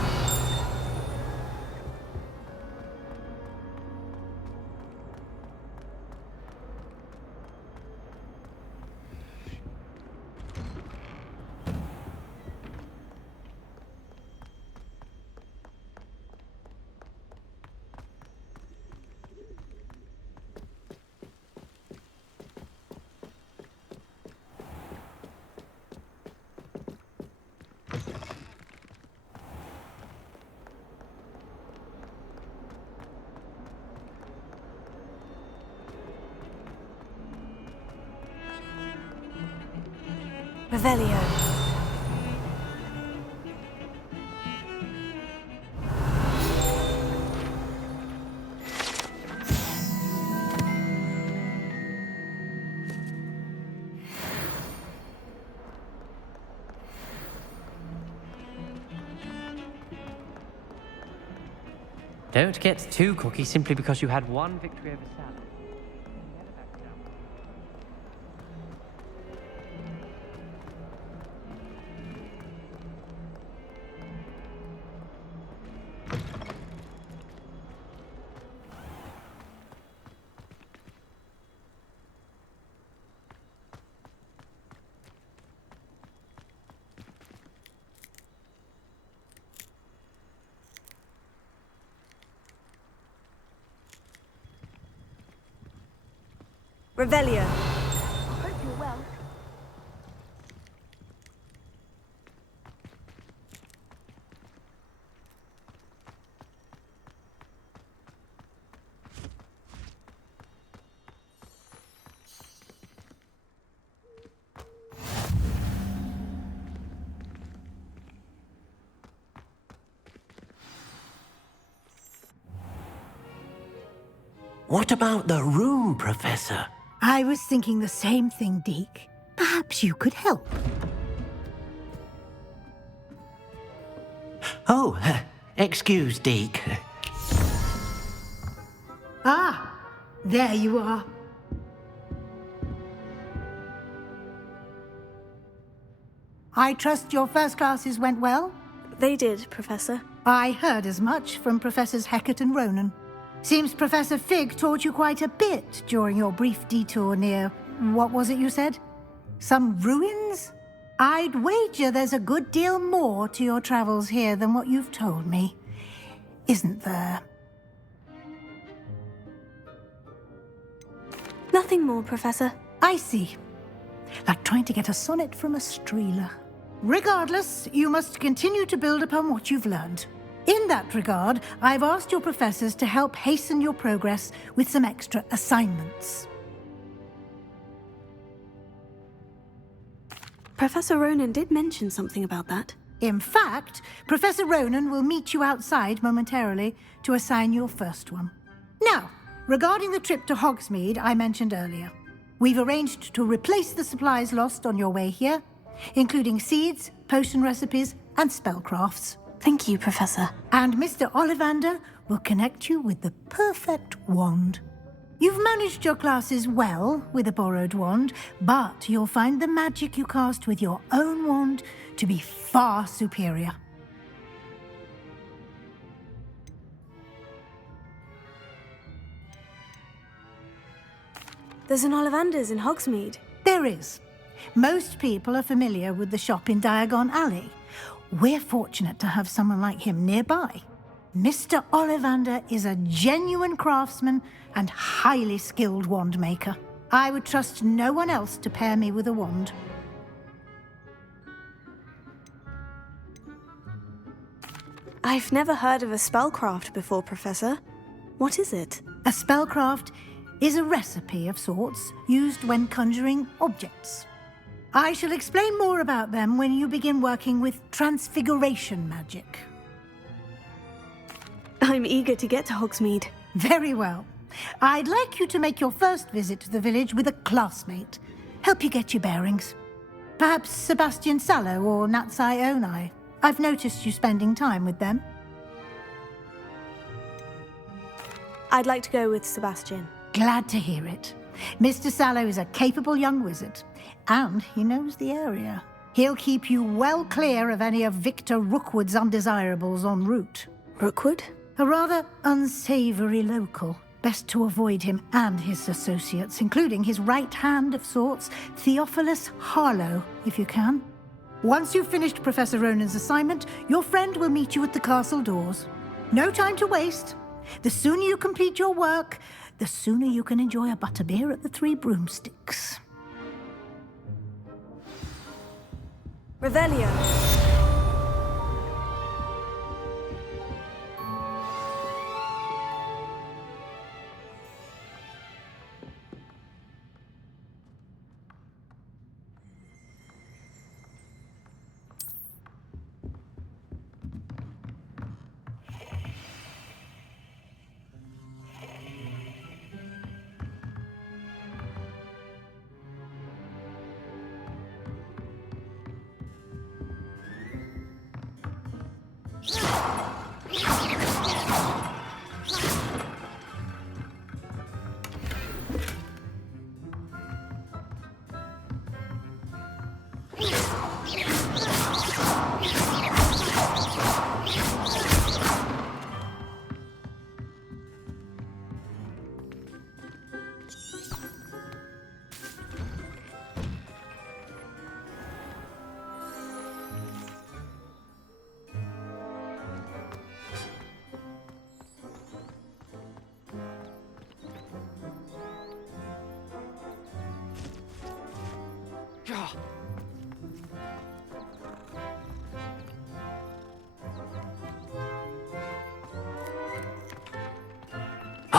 Revelio. Don't get too cocky simply because you had one victory over Sam. Revelio. Hope you're well. What about the room, Professor? I was thinking the same thing, Deke. Perhaps you could help. Oh, excuse, Deke. Ah, there you are. I trust your first classes went well? They did, Professor. I heard as much from Professors Hecat and Ronan. Seems Professor Fig taught you quite a bit during your brief detour near... what was it you said? Some ruins? I'd wager there's a good deal more to your travels here than what you've told me. Isn't there? Nothing more, Professor. I see. Like trying to get a sonnet from a streeler. Regardless, you must continue to build upon what you've learned. In that regard, I've asked your professors to help hasten your progress with some extra assignments. Professor Ronan did mention something about that. In fact, Professor Ronan will meet you outside momentarily to assign your first one. Now, regarding the trip to Hogsmeade I mentioned earlier, we've arranged to replace the supplies lost on your way here, including seeds, potion recipes, and spellcrafts. Thank you, Professor. And Mr. Ollivander will connect you with the perfect wand. You've managed your classes well with a borrowed wand, but you'll find the magic you cast with your own wand to be far superior. There's an Ollivander's in Hogsmeade. There is. Most people are familiar with the shop in Diagon Alley. We're fortunate to have someone like him nearby. Mr. Ollivander is a genuine craftsman and highly skilled wand maker. I would trust no one else to pair me with a wand. I've never heard of a spellcraft before, Professor. What is it? A spellcraft is a recipe of sorts used when conjuring objects. I shall explain more about them when you begin working with transfiguration magic. I'm eager to get to Hogsmeade. Very well. I'd like you to make your first visit to the village with a classmate. Help you get your bearings. Perhaps Sebastian Sallow or Natsai Onai. I've noticed you spending time with them. I'd like to go with Sebastian. Glad to hear it. Mr. Sallow is a capable young wizard, and he knows the area. He'll keep you well clear of any of Victor Rookwood's undesirables en route. Rookwood? A rather unsavory local. Best to avoid him and his associates, including his right hand of sorts, Theophilus Harlow, if you can. Once you've finished Professor Ronan's assignment, your friend will meet you at the castle doors. No time to waste. The sooner you complete your work, the sooner you can enjoy a butterbeer at the Three Broomsticks. Revelio.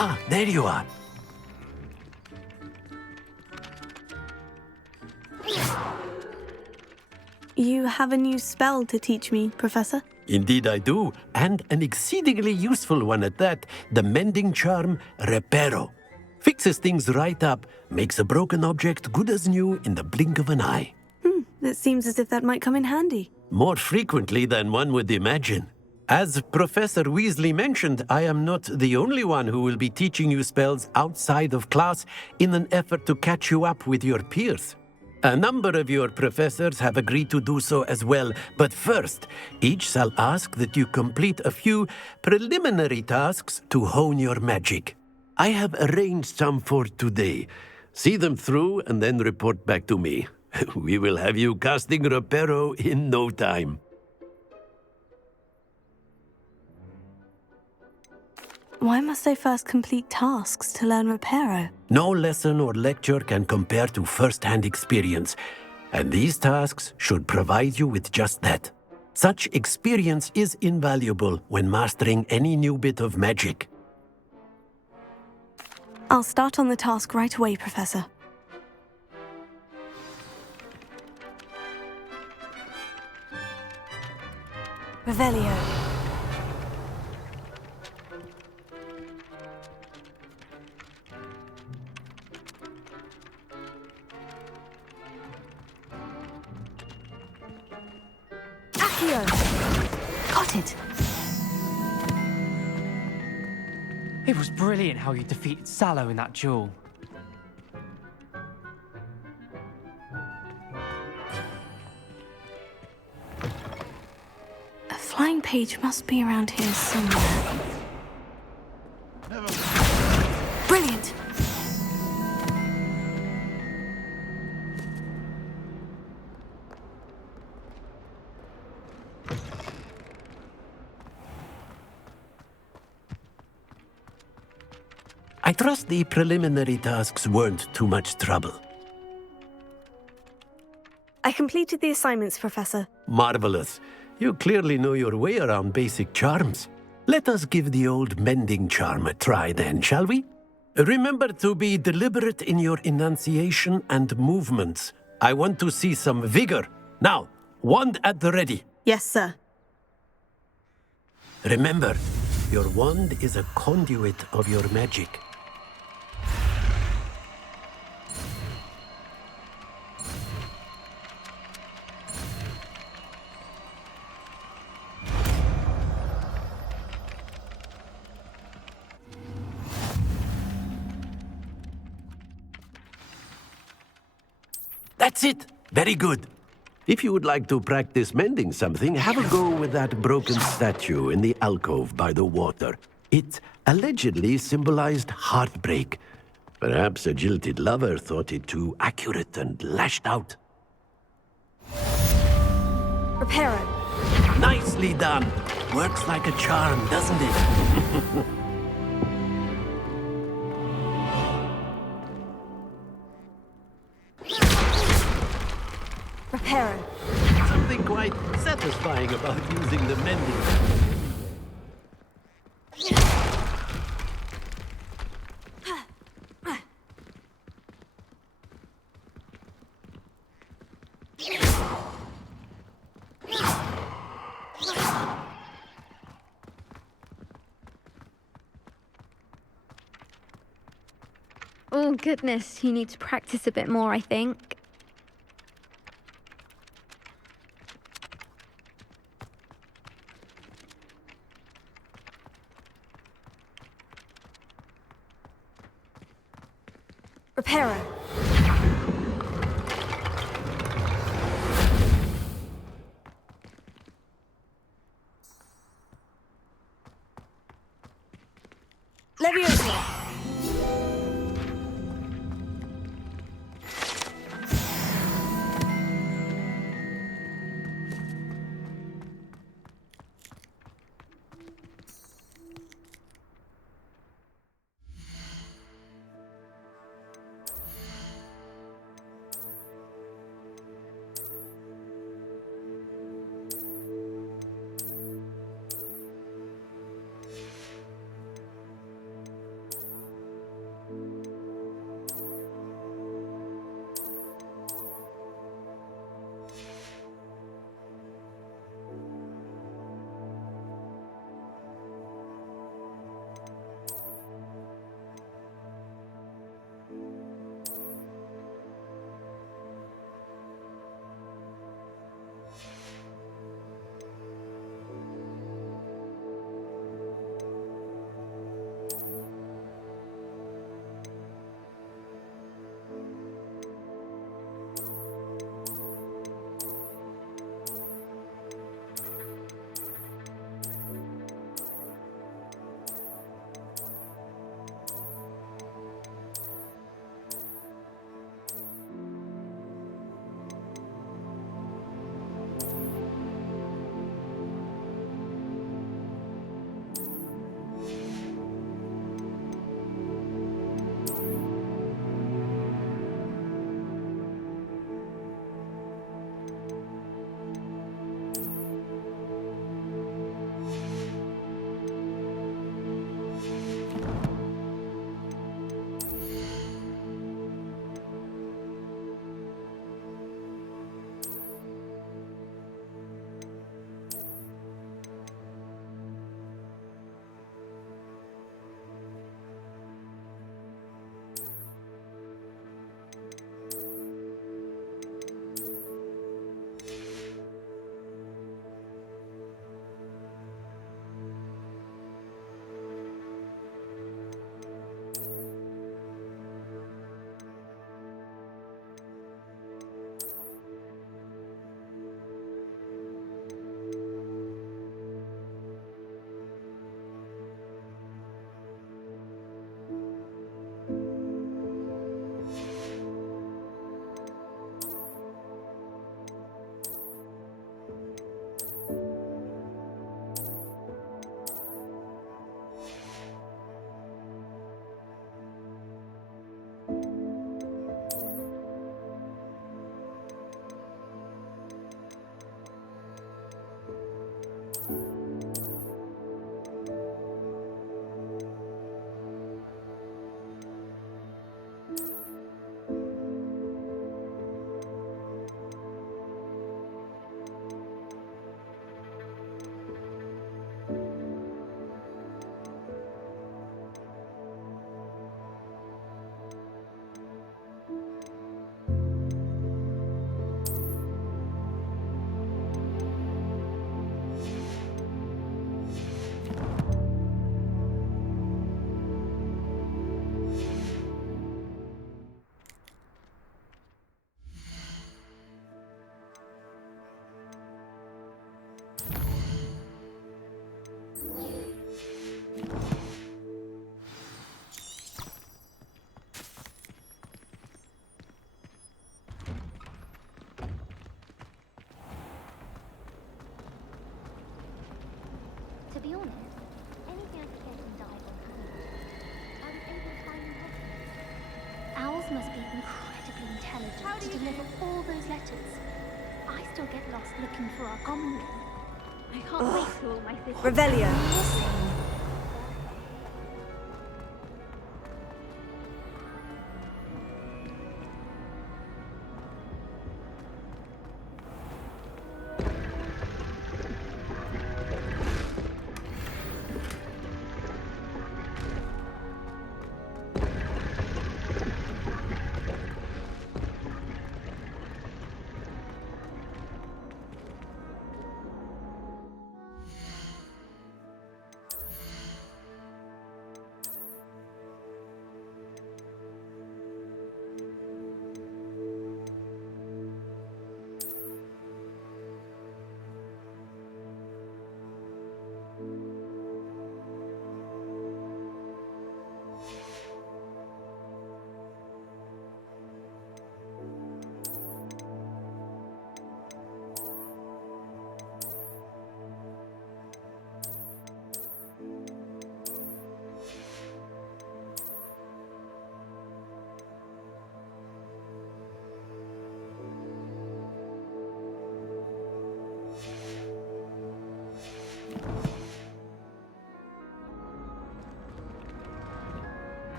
Ah, there you are. You have a new spell to teach me, Professor? Indeed I do, and an exceedingly useful one at that, the mending charm Reparo. Fixes things right up, makes a broken object good as new in the blink of an eye. It seems as if that might come in handy. More frequently than one would imagine. As Professor Weasley mentioned, I am not the only one who will be teaching you spells outside of class in an effort to catch you up with your peers. A number of your professors have agreed to do so as well, but first, each shall ask that you complete a few preliminary tasks to hone your magic. I have arranged some for today. See them through and then report back to me. We will have you casting Reparo in no time. Why must I first complete tasks to learn Reparo? No lesson or lecture can compare to first-hand experience, and these tasks should provide you with just that. Such experience is invaluable when mastering any new bit of magic. I'll start on the task right away, Professor. Revelio. Accio. Got it. It was brilliant how you defeated Sallow in that duel. A flying page must be around here somewhere. Brilliant! I trust the preliminary tasks weren't too much trouble. I completed the assignments, Professor. Marvelous. You clearly know your way around basic charms. Let us give the old mending charm a try then, shall we? Remember to be deliberate in your enunciation and movements. I want to see some vigor. Now, wand at the ready. Yes, sir. Remember, your wand is a conduit of your magic. That's it! Very good. If you would like to practice mending something, have a go with that broken statue in the alcove by the water. It allegedly symbolized heartbreak. Perhaps a jilted lover thought it too accurate and lashed out. Reparo. Nicely done. Works like a charm, doesn't it? Reparo. Something quite satisfying about using the mending. Oh goodness, you need to practice a bit more, I think. Reparo. Leviosa. be honest, anything I could get in dive on hand, I was able to find in Hogwarts. Owls must be incredibly intelligent to deliver all those letters. I still get lost looking for our common room. I can't wait till all my sisters Revelio.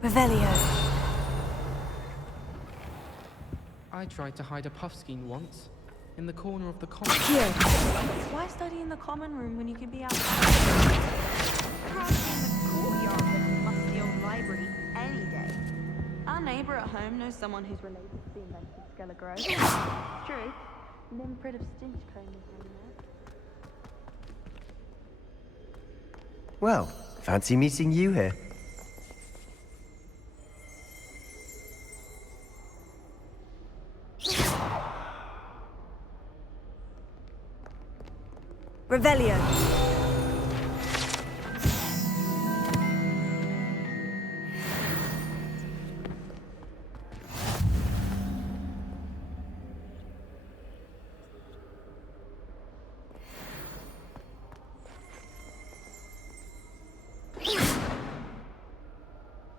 Revelio. I tried to hide a puffskein once, in the corner of the common. Why study in the common room when you could be outside? Rather be in the courtyard of the musty old library any day. Our neighbour at home knows someone who's related to the inventor of Skelligrew. True. Limprid of Stinchcombe is in there. Well, fancy meeting you here. Revelio.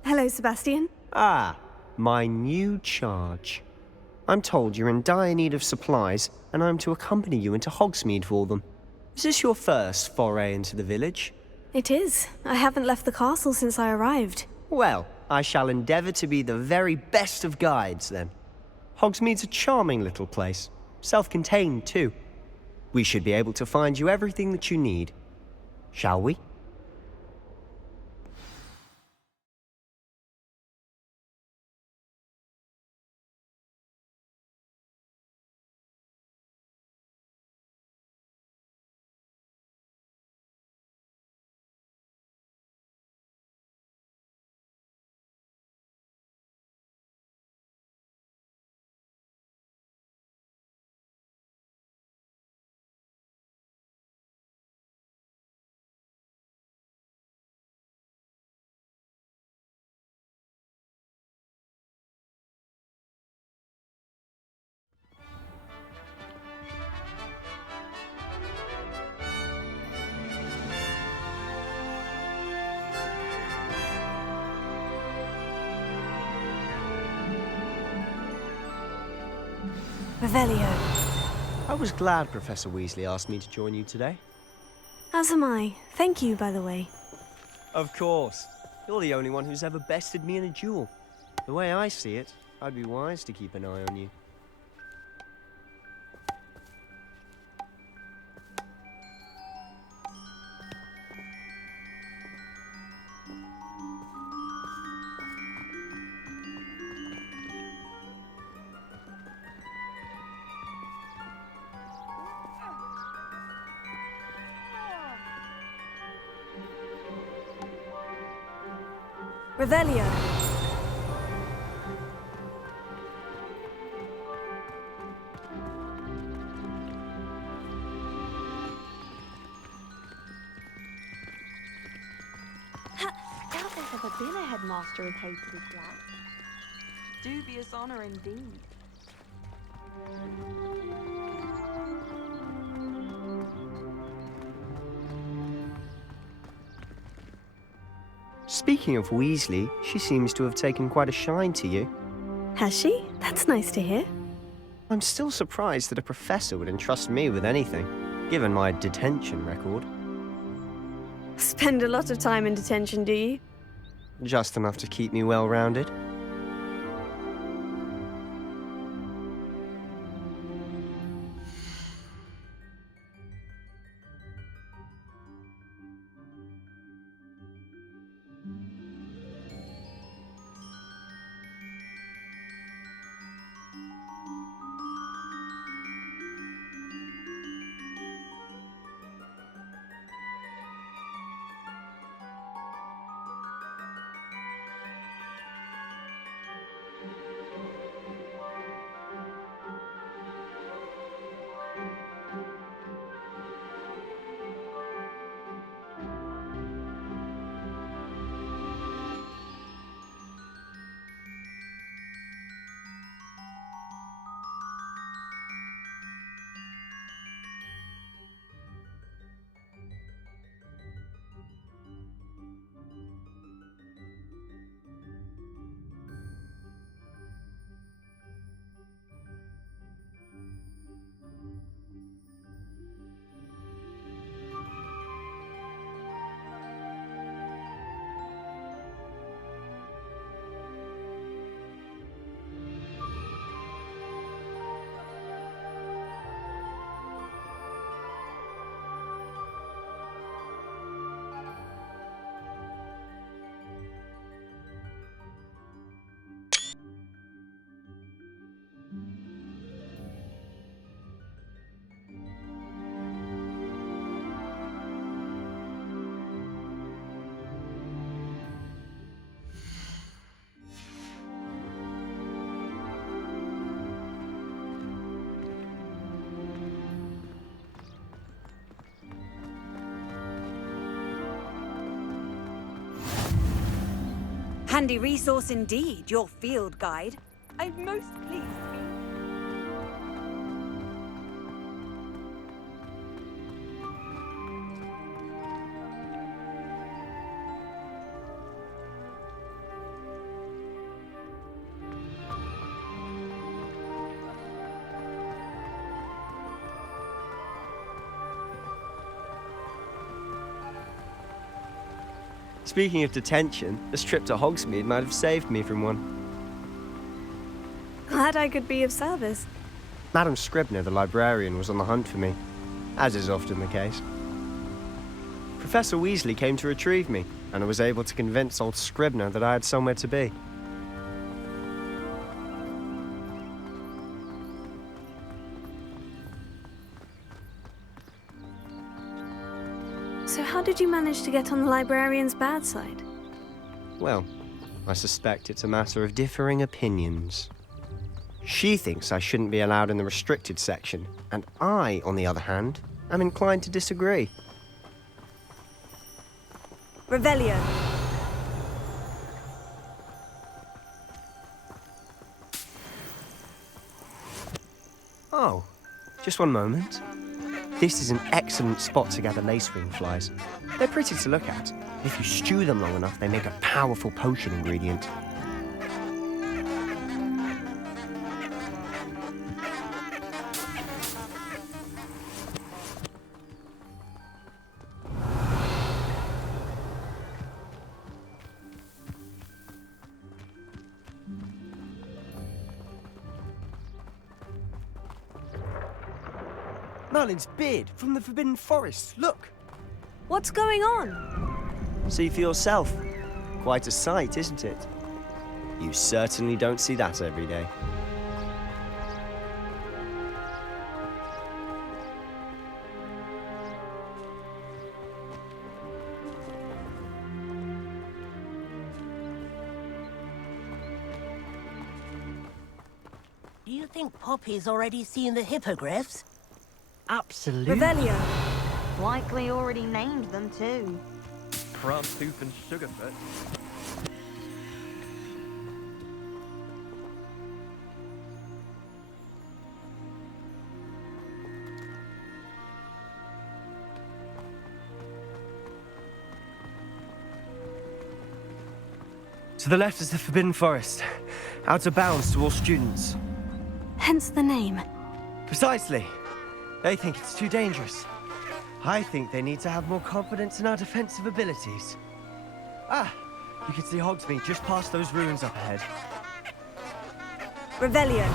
Hello, Sebastian. Ah, my new charge. I'm told you're in dire need of supplies, and I'm to accompany you into Hogsmeade for them. Is this your first foray into the village? It is. I haven't left the castle since I arrived. Well, I shall endeavour to be the very best of guides, then. Hogsmeade's a charming little place. Self-contained, too. We should be able to find you everything that you need. Shall we? Revelio. I was glad Professor Weasley asked me to join you today. As am I. Thank you, by the way. Of course. You're the only one who's ever bested me in a duel. The way I see it, I'd be wise to keep an eye on you. Revelio. never been a headmaster of Hated Flat. Dubious honor indeed. Speaking of Weasley, she seems to have taken quite a shine to you. Has she? That's nice to hear. I'm still surprised that a professor would entrust me with anything, given my detention record. Spend a lot of time in detention, do you? Just enough to keep me well-rounded. Handy resource indeed, your field guide. I'm most pleased. Speaking of detention, this trip to Hogsmeade might have saved me from one. Glad I could be of service. Madam Scribner, the librarian, was on the hunt for me, as is often the case. Professor Weasley came to retrieve me, and I was able to convince old Scribner that I had somewhere to be. So how did you manage to get on the librarian's bad side? Well, I suspect it's a matter of differing opinions. She thinks I shouldn't be allowed in the restricted section, and I, on the other hand, am inclined to disagree. Revelio. Oh, just one moment. This is an excellent spot to gather lacewing flies. They're pretty to look at. If you stew them long enough, they make a powerful potion ingredient. Merlin's beard from the Forbidden Forest. Look! What's going on? See for yourself. Quite a sight, isn't it? You certainly don't see that every day. Do you think Poppy's already seen the hippogriffs? Absolutely. Revelio. Likely already named them too. Prancehoof and Sugarfoot. To the left is the Forbidden Forest, out of bounds to all students. Hence the name. Precisely. They think it's too dangerous. I think they need to have more confidence in our defensive abilities. Ah, you can see Hogsmeade just past those ruins up ahead. Revelio.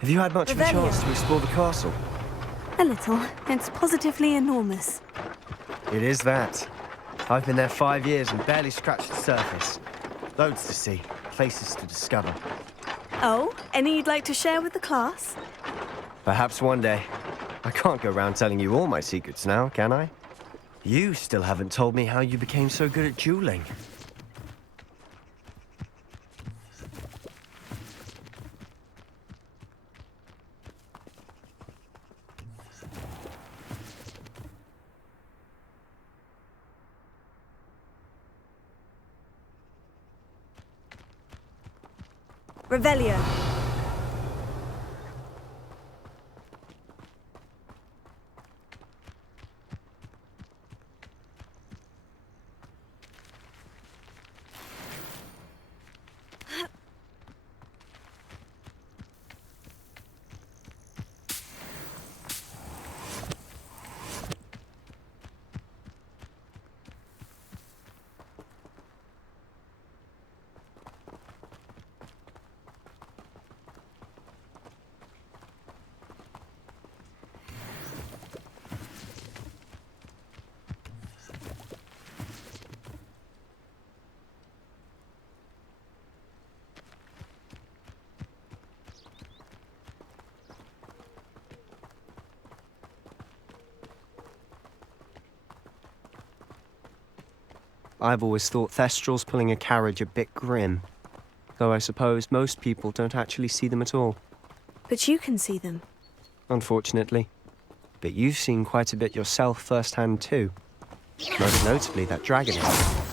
Have you had much of a chance to explore the castle? A little. It's positively enormous. It is that. I've been there 5 years and barely scratched the surface. Loads to see, places to discover. Oh, any you'd like to share with the class? Perhaps one day. I can't go around telling you all my secrets now, can I? You still haven't told me how you became so good at dueling. Revelio. I've always thought Thestrals pulling a carriage a bit grim. Though I suppose most people don't actually see them at all. But you can see them. Unfortunately. But you've seen quite a bit yourself firsthand too. Most notably that dragon hunt.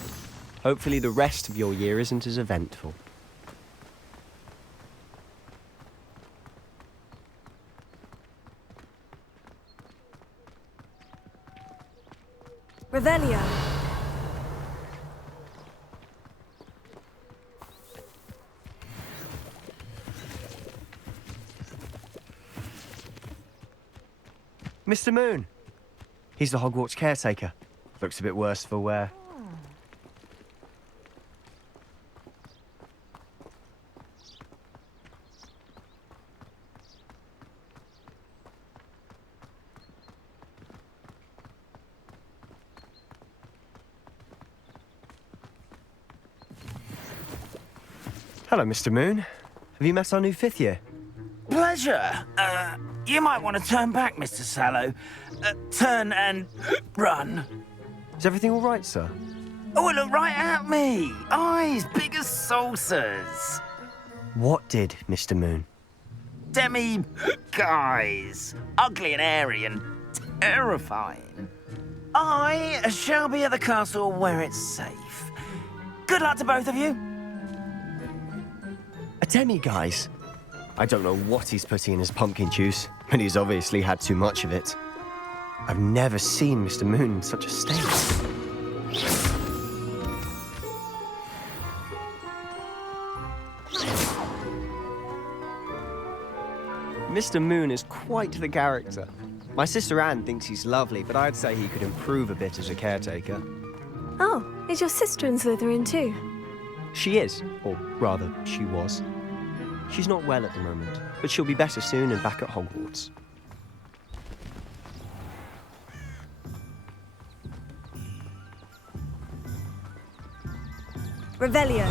Hopefully the rest of your year isn't as eventful. Revelio. Mr. Moon. He's the Hogwarts caretaker. Looks a bit worse for wear. Hello, Mr. Moon. Have you met our new 5th year? Pleasure. You might want to turn back, Mr. Sallow. Turn and run. Is everything all right, sir? Oh, look right at me. Eyes big as saucers. What did, Mr. Moon? Guys. Ugly and airy and terrifying. I shall be at the castle where it's safe. Good luck to both of you. A demi-guise? I don't know what he's putting in his pumpkin juice, but he's obviously had too much of it. I've never seen Mr. Moon in such a state. Mr. Moon is quite the character. My sister Anne thinks he's lovely, but I'd say he could improve a bit as a caretaker. Oh, is your sister in Slytherin too? She is, or rather, she was. She's not well at the moment, but she'll be better soon and back at Hogwarts. Revelio.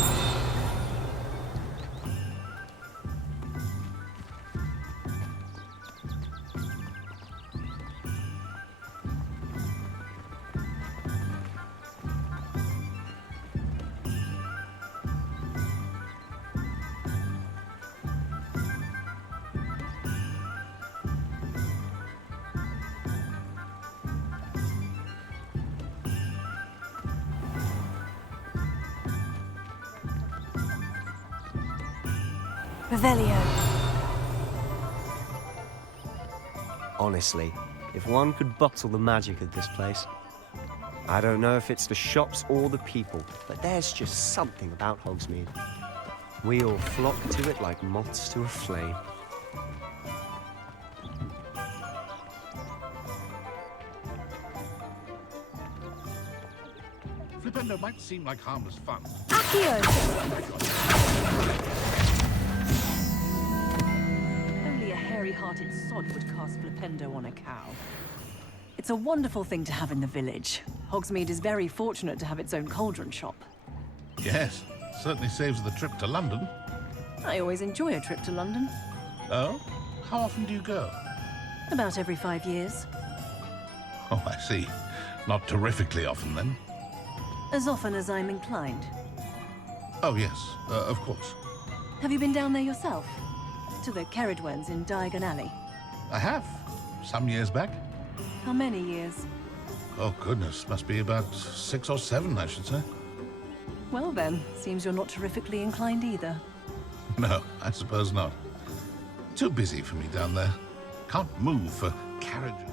Revelio. Honestly, if one could bottle the magic of this place. I don't know if it's the shops or the people, but there's just something about Hogsmeade. We all flock to it like moths to a flame. Flipendo might seem like harmless fun. Only a hairy-hearted sod would cast Flipendo on a cow. It's a wonderful thing to have in the village. Hogsmeade is very fortunate to have its own cauldron shop. Yes, certainly saves the trip to London. I always enjoy a trip to London. Oh? How often do you go? About every 5 years. Oh, I see. Not terrifically often, then. As often as I'm inclined. Oh, yes, of course. Have you been down there yourself? To the Cerridwens in Diagon Alley? I have. Some years back. How many years? Oh, goodness. Must be about 6 or 7, I should say. Well then, seems you're not terrifically inclined either. No, I suppose not. Too busy for me down there. Can't move for carriages.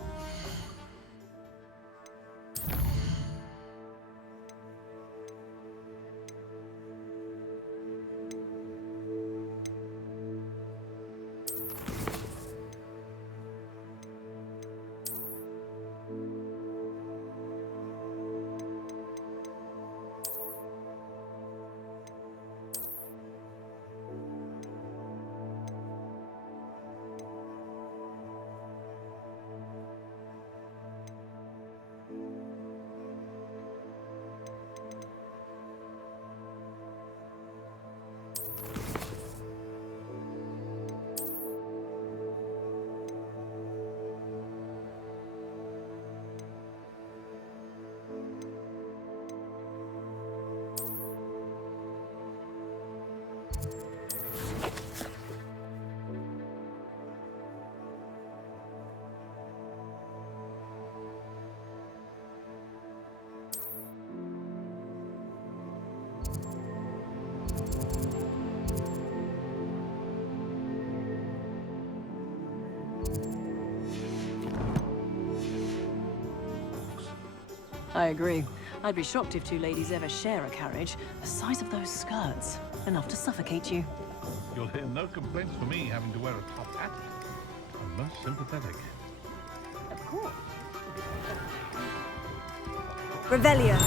I agree. I'd be shocked if two ladies ever share a carriage. The size of those skirts. Enough to suffocate you. You'll hear no complaints for me having to wear a top hat. I'm most sympathetic. Of course. Revelio.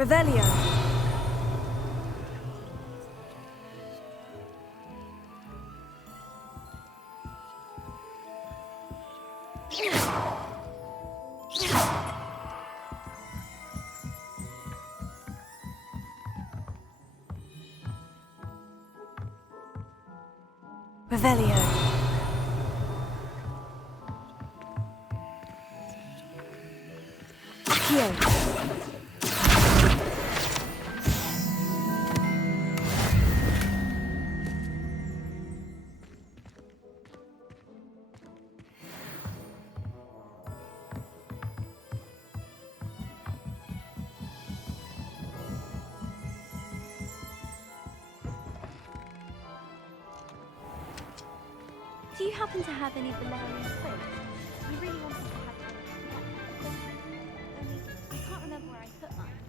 Revelio. Revelio. Accio. Do you happen to have any Valerian twigs? We really wanted to have one. Only I can't remember where I put mine.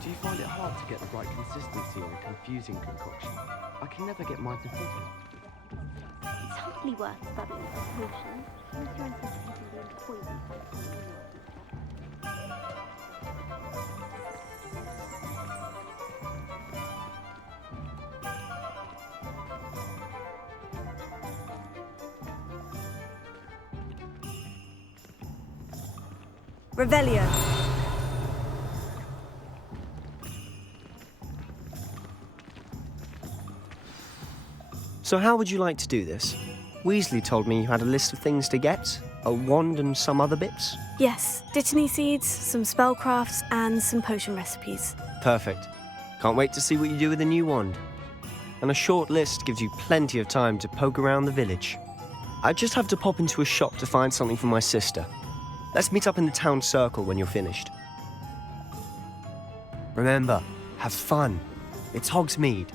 Do you find it hard to get the right consistency in a confusing concoction? I can never get mine to fit it. It's hardly worth studying for potion, unless you're anticipating being poisoned by something. Revelio. So how would you like to do this? Weasley told me you had a list of things to get, a wand and some other bits. Yes, dittany seeds, some spellcrafts, and some potion recipes. Perfect. Can't wait to see what you do with the new wand. And a short list gives you plenty of time to poke around the village. I just have to pop into a shop to find something for my sister. Let's meet up in the town circle when you're finished. Remember, have fun. It's Hogsmeade.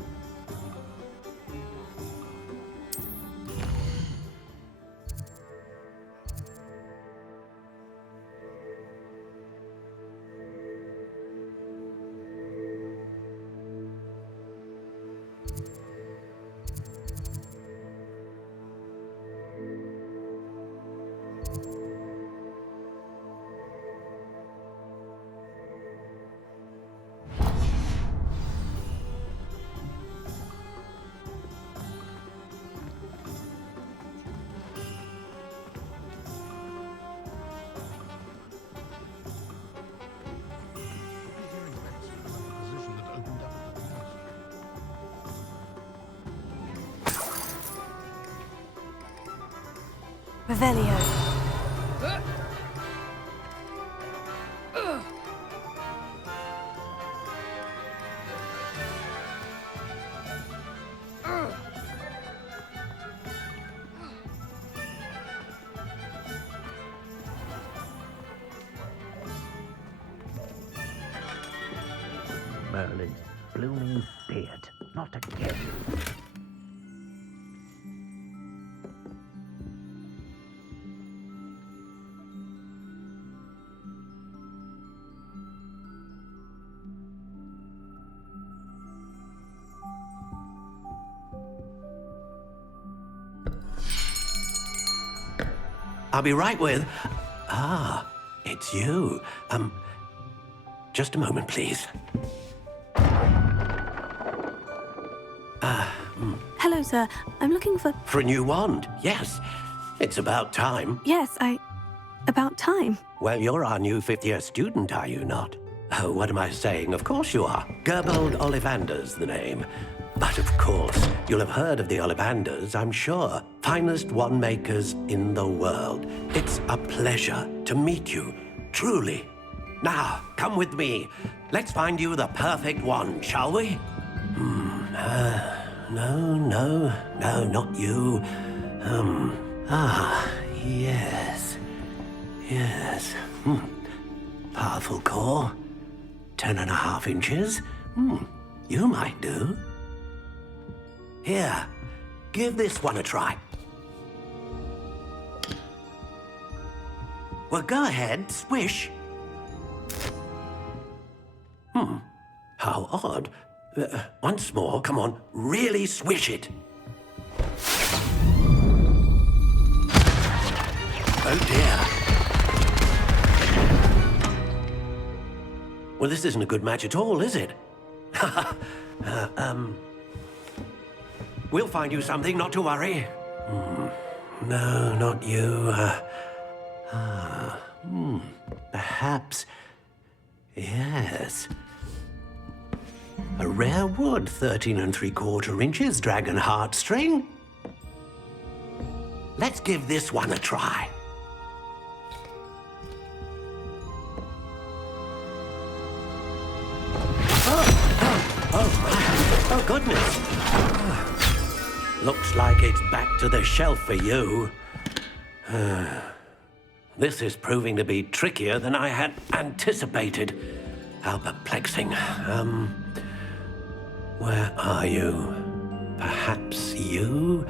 Revelio. Merlin's blooming beard. Not again. I'll be right with... Ah, it's you. Just a moment, please. Hello, sir. I'm looking for... For a new wand, yes. It's about time. Yes, about time. Well, you're our new fifth-year student, are you not? Oh, what am I saying? Of course you are. Gerbold Ollivander's the name. But of course, you'll have heard of the Ollivanders, I'm sure. Finest wand makers in the world. It's a pleasure to meet you, truly. Now, come with me. Let's find you the perfect wand, shall we? No, not you. Yes. Powerful core. 10.5 inches. You might do. Here, give this one a try. Well, go ahead, swish. How odd. Once more, come on, really swish it. Oh dear. Well, this isn't a good match at all, is it? We'll find you something, not to worry. No, not you. Perhaps. Yes. A rare wood, 13 3/4 inches, dragon heartstring. Let's give this one a try. Oh, goodness. Looks like it's back to the shelf for you. This is proving to be trickier than I had anticipated. How perplexing. Where are you? Perhaps you?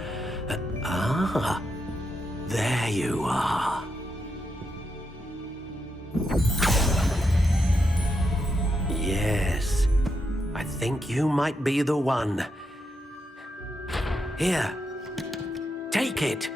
There you are. Yes, I think you might be the one. Here, take it.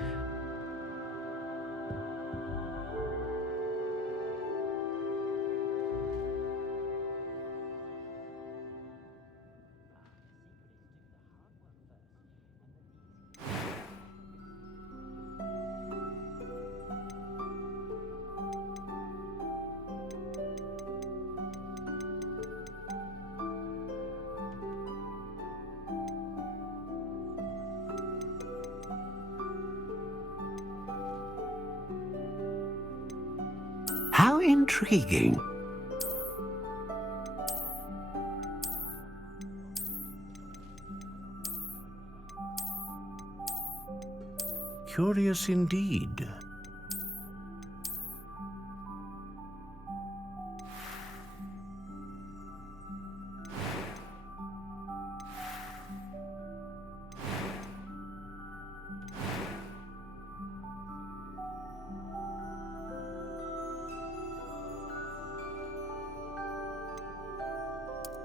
How intriguing. Curious indeed.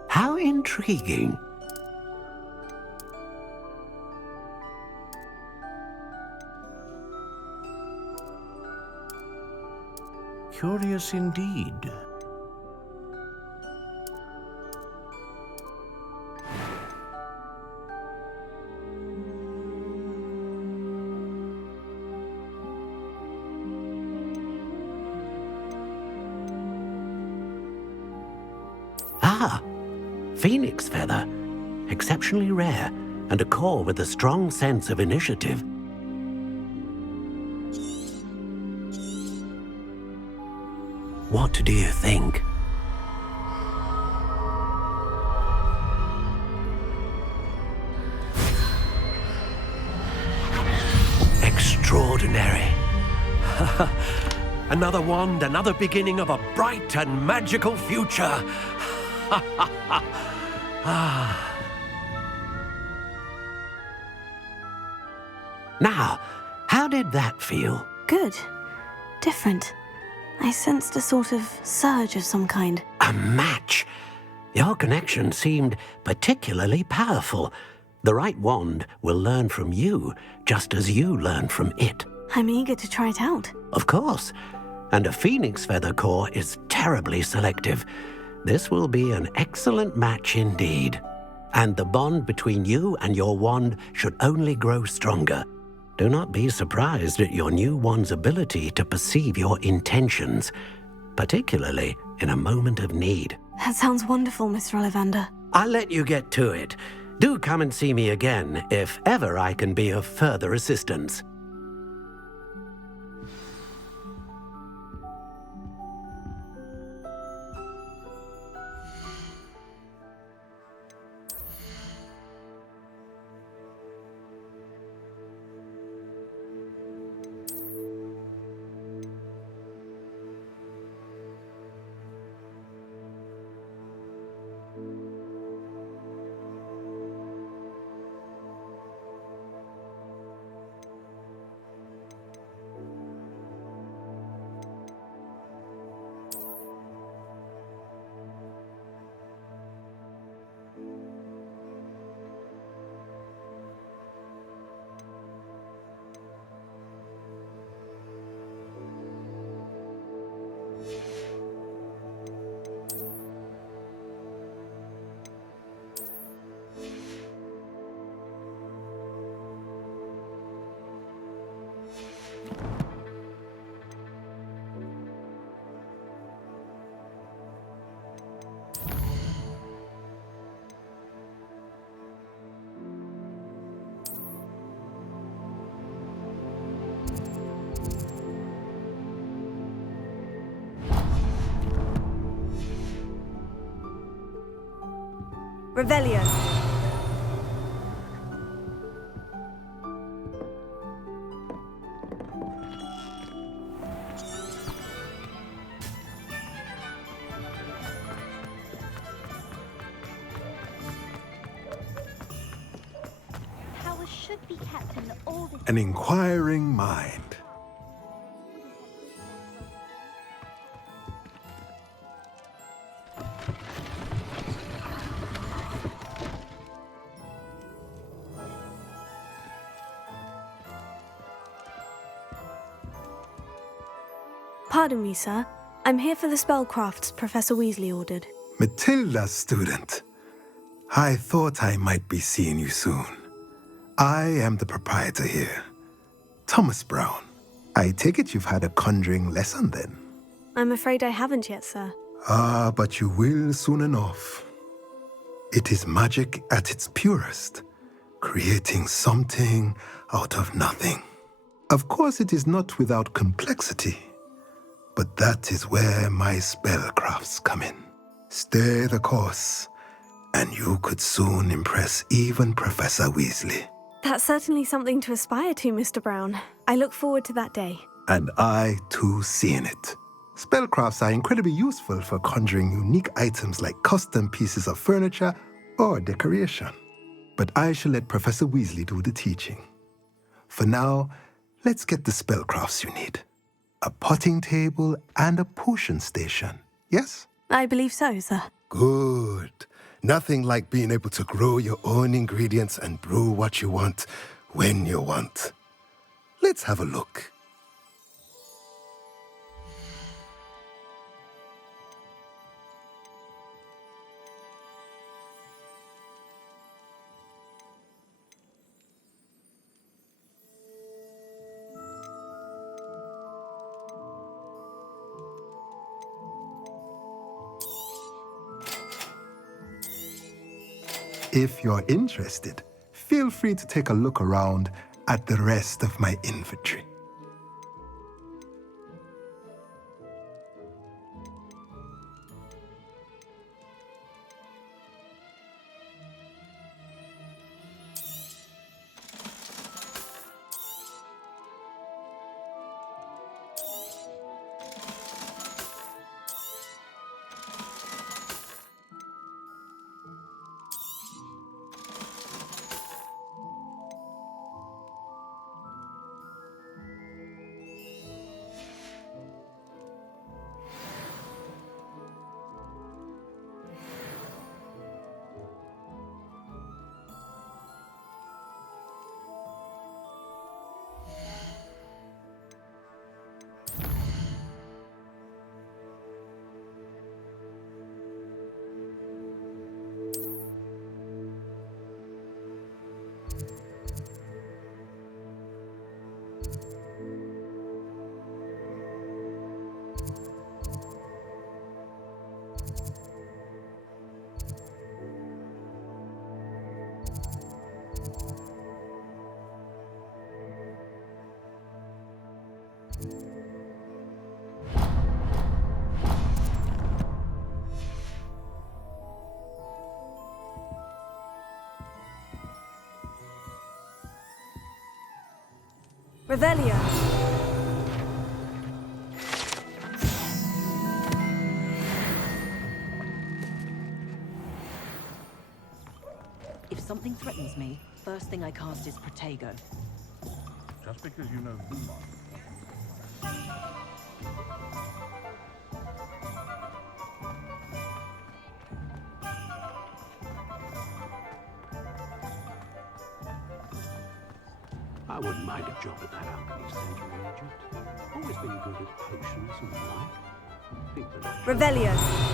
How intriguing. Curious indeed. Ah, phoenix feather. Exceptionally rare, and a core with a strong sense of initiative. What do you think? Extraordinary. Another wand, another beginning of a bright and magical future. Now, how did that feel? Good. Different. I sensed a sort of surge of some kind. A match. Your connection seemed particularly powerful. The right wand will learn from you, just as you learn from it. I'm eager to try it out. Of course. And a phoenix feather core is terribly selective. This will be an excellent match indeed. And the bond between you and your wand should only grow stronger. Do not be surprised at your new wand's ability to perceive your intentions, particularly in a moment of need. That sounds wonderful, Mr. Ollivander. I'll let you get to it. Do come and see me again if ever I can be of further assistance. Revelio. Powers should be kept in all this. An inquiring mind. Pardon me, sir. I'm here for the spellcrafts Professor Weasley ordered. Matilda's student. I thought I might be seeing you soon. I am the proprietor here, Thomas Brown. I take it you've had a conjuring lesson then? I'm afraid I haven't yet, sir. Ah, but you will soon enough. It is magic at its purest, creating something out of nothing. Of course, it is not without complexity, but that is where my spellcrafts come in. Stay the course, and you could soon impress even Professor Weasley. That's certainly something to aspire to, Mr. Brown. I look forward to that day. And I, too, seeing it. Spellcrafts are incredibly useful for conjuring unique items like custom pieces of furniture or decoration. But I shall let Professor Weasley do the teaching. For now, let's get the spellcrafts you need. A potting table and a potion station, yes? I believe so, sir. Good. Nothing like being able to grow your own ingredients and brew what you want when you want. Let's have a look. If you're interested, feel free to take a look around at the rest of my inventory. Revelio. If something threatens me, first thing I cast is Protego. Just because you know who I wouldn't mind a job at that alchemy center in Egypt. Always been good at potions and the like. Think the natural- Revelio.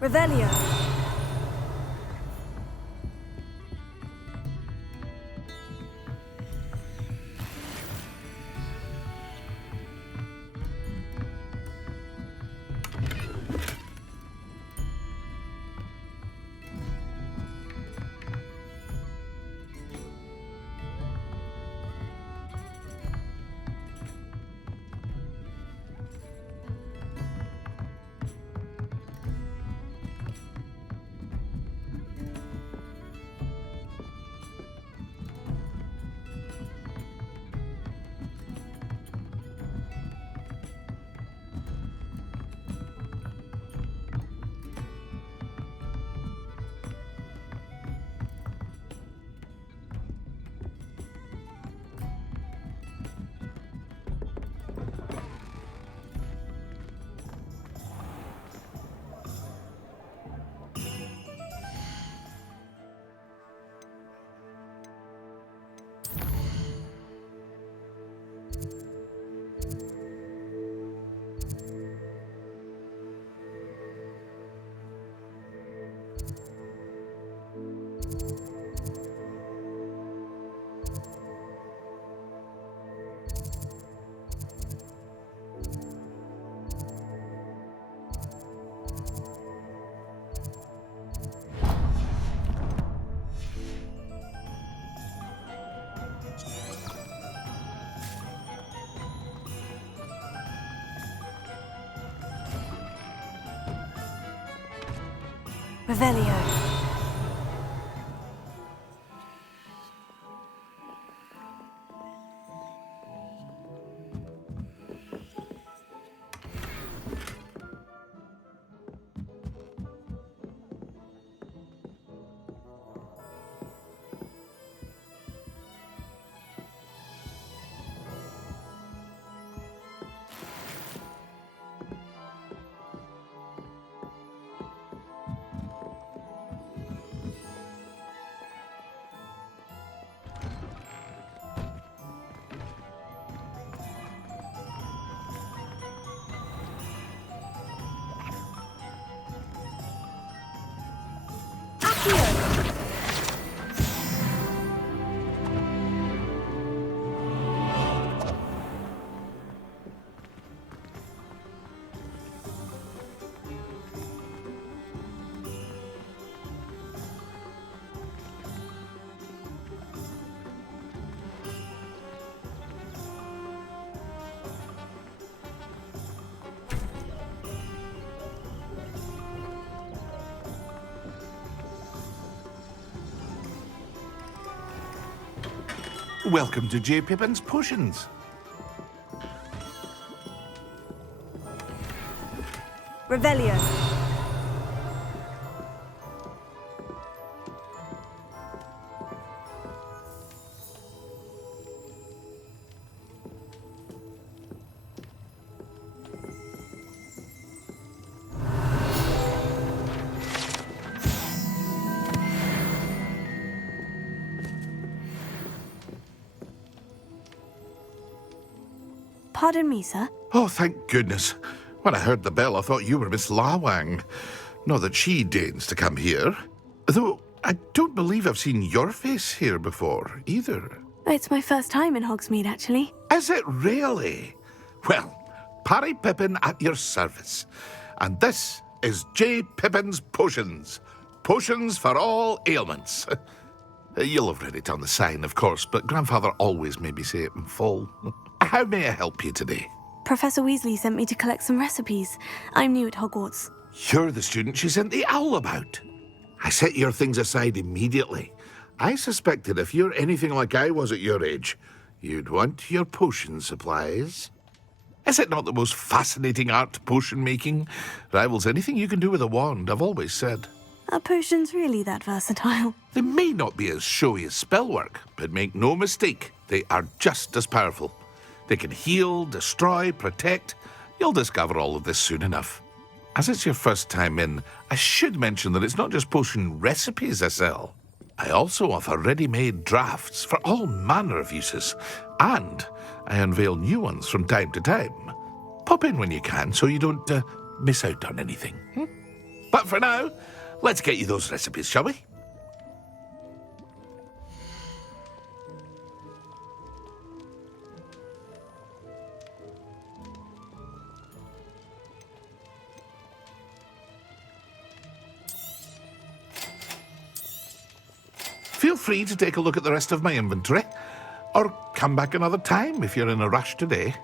Revelio. Revelio. Welcome to J. Pippin's Potions. Revelio. Pardon me, sir. Oh, thank goodness. When I heard the bell, I thought you were Miss Lawang. Not that she deigns to come here. Though I don't believe I've seen your face here before, either. It's my first time in Hogsmeade, actually. Is it really? Well, Parry Pippin at your service. And this is J. Pippin's Potions. Potions for all ailments. You'll have read it on the sign, of course, but Grandfather always made me say it in full. How may I help you today? Professor Weasley sent me to collect some recipes. I'm new at Hogwarts. You're the student she sent the owl about. I set your things aside immediately. I suspected if you're anything like I was at your age, you'd want your potion supplies. Is it not the most fascinating art, potion making? Rivals anything you can do with a wand, I've always said. Are potions really that versatile? They may not be as showy as spellwork, but make no mistake, they are just as powerful. They can heal, destroy, protect. You'll discover all of this soon enough. As it's your first time in, I should mention that it's not just potion recipes I sell. I also offer ready-made drafts for all manner of uses, and I unveil new ones from time to time. Pop in when you can so you don't miss out on anything. But for now, let's get you those recipes, shall we? Feel free to take a look at the rest of my inventory, or come back another time if you're in a rush today.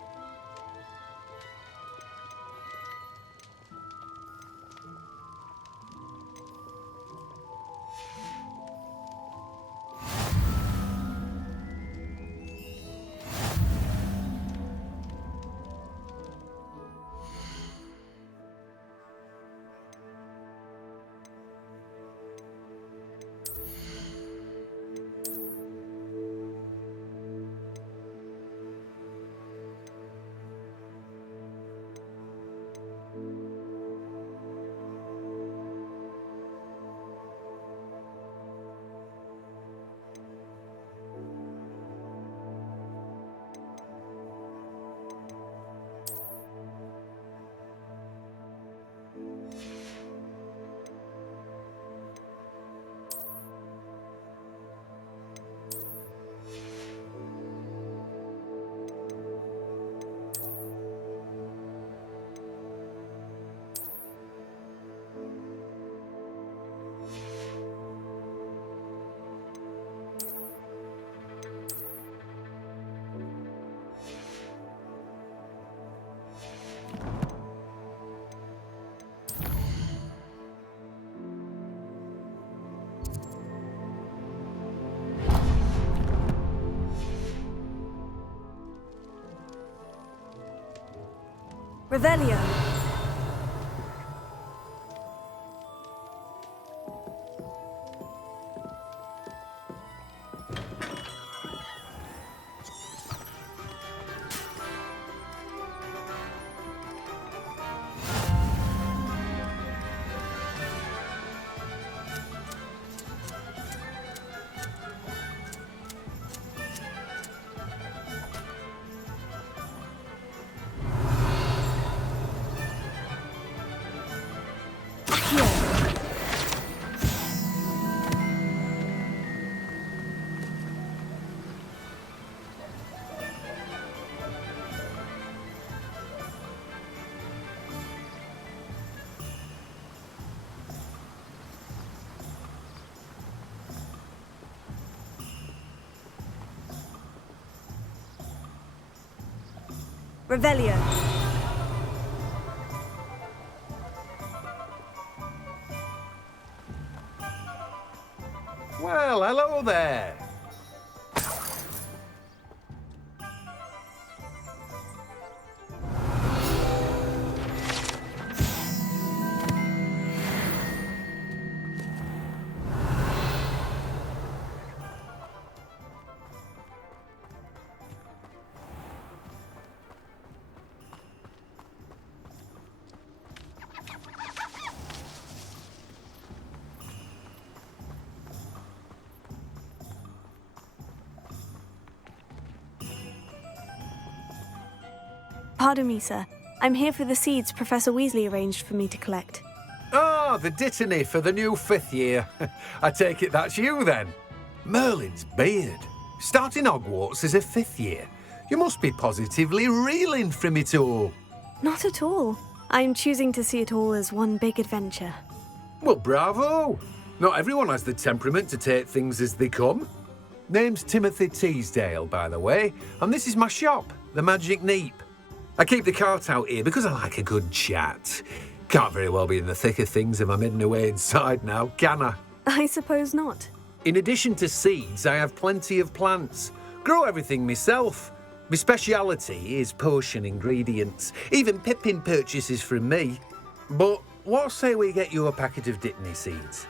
Revelio. Revelio. Well, hello there. Pardon me, sir. I'm here for the seeds Professor Weasley arranged for me to collect. Ah, the dittany for the new 5th year. I take it that's you then. Merlin's beard. Starting Hogwarts as a 5th year. You must be positively reeling from it all. Not at all. I'm choosing to see it all as one big adventure. Well, bravo. Not everyone has the temperament to take things as they come. Name's Timothy Teasdale, by the way, and this is my shop, the Magic Neep. I keep the cart out here because I like a good chat. Can't very well be in the thick of things if I'm hidden away inside now, can I? I suppose not. In addition to seeds, I have plenty of plants. Grow everything myself. My speciality is potion ingredients. Even Pippin purchases from me. But what say we get you a packet of dittany seeds?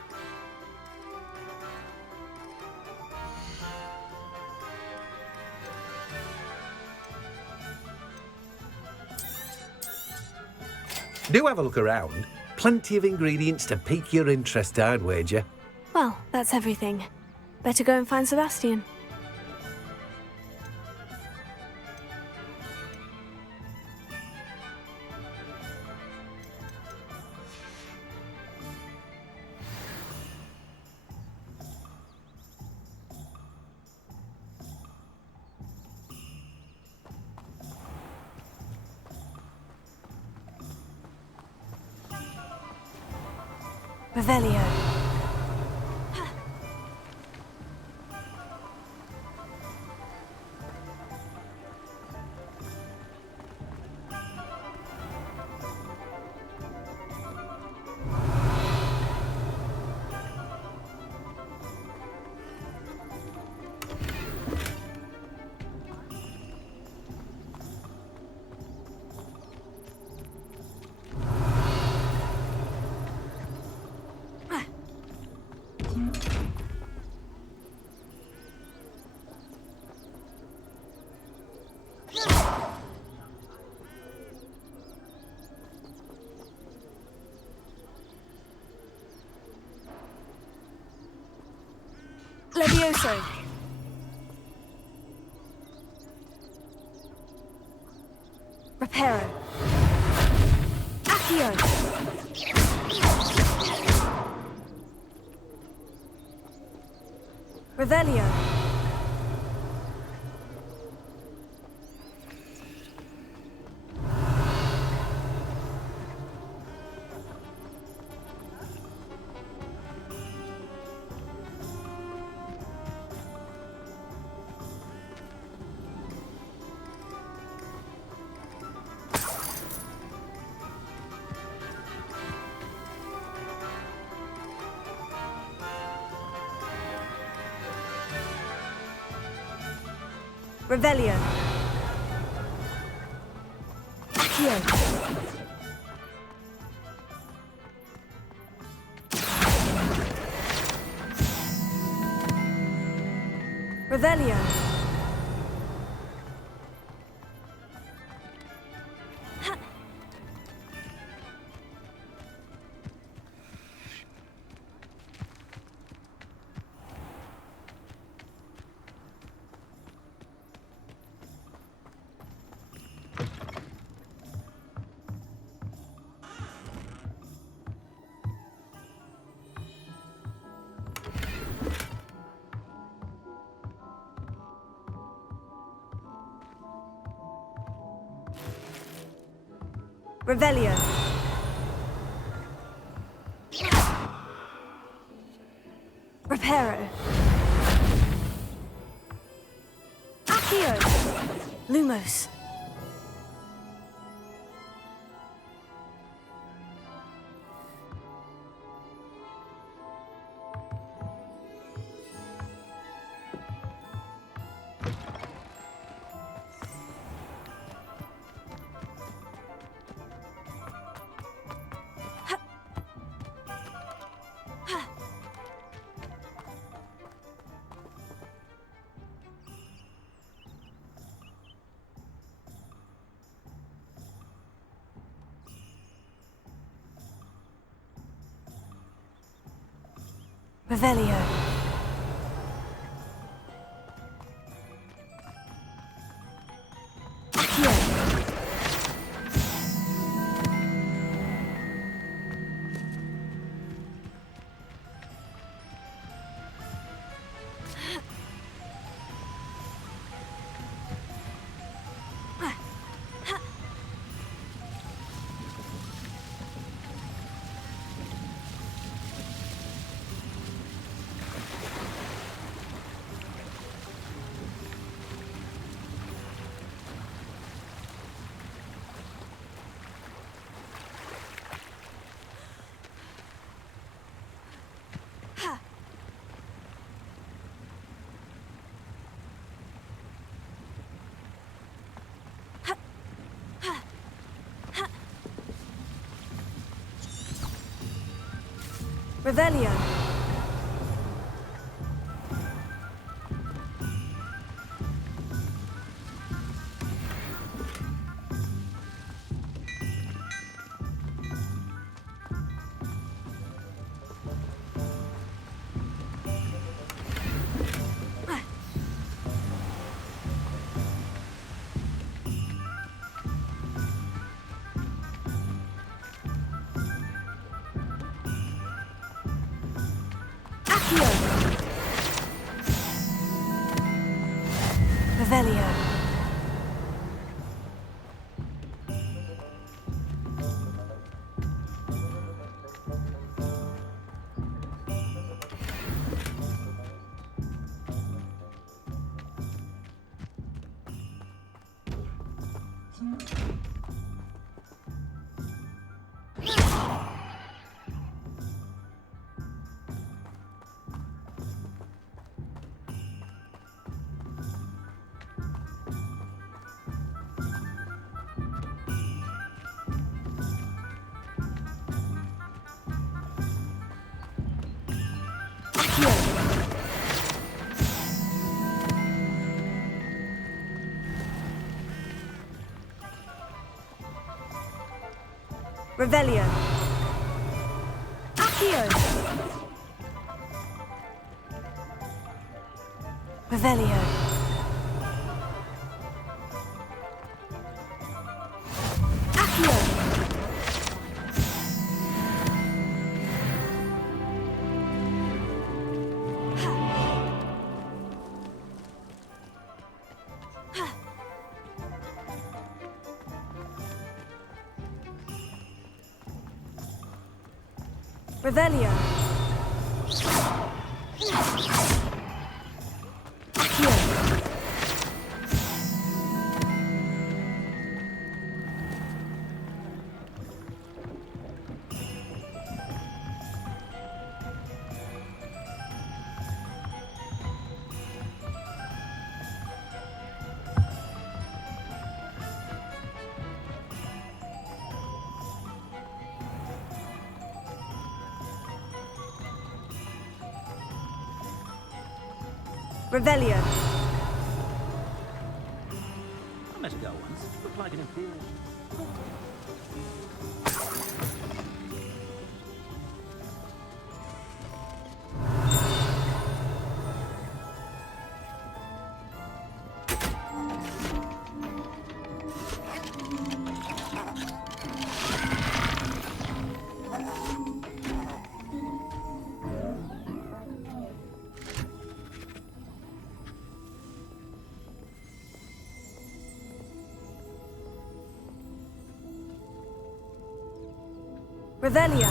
Do have a look around. Plenty of ingredients to pique your interest, I'd wager. Well, that's everything. Better go and find Sebastian. Revelio. Levioso. Reparo. Accio. Revelio. Revelio. Accio. Revelio. Revelio. Reparo. Accio. Lumos. Revelio. Accio. Revelio. Revelio. Revelio. Accio. Revelio. Accio. Revelio. Accio. Revelio. I met a girl once. Looked like an imperial. Revelio.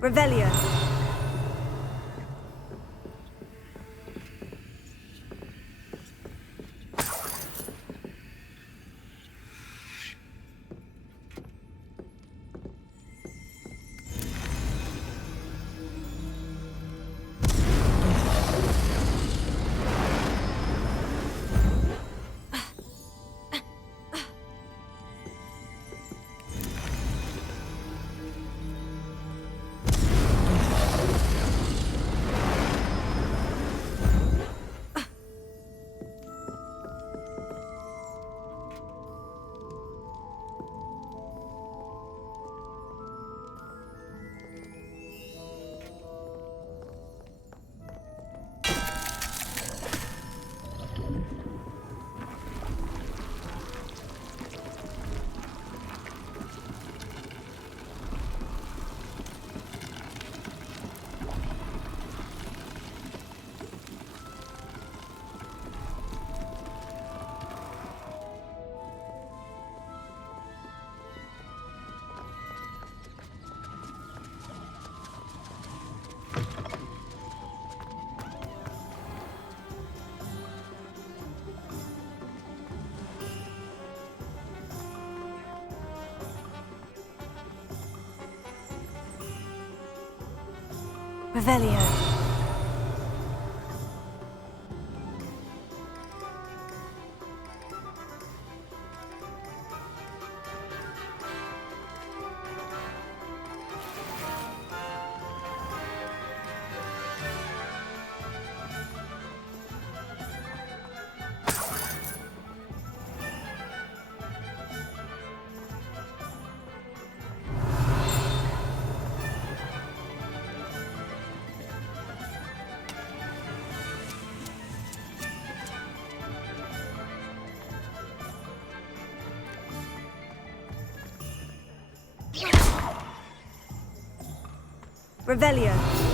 Revelio. Revelio. Revelio.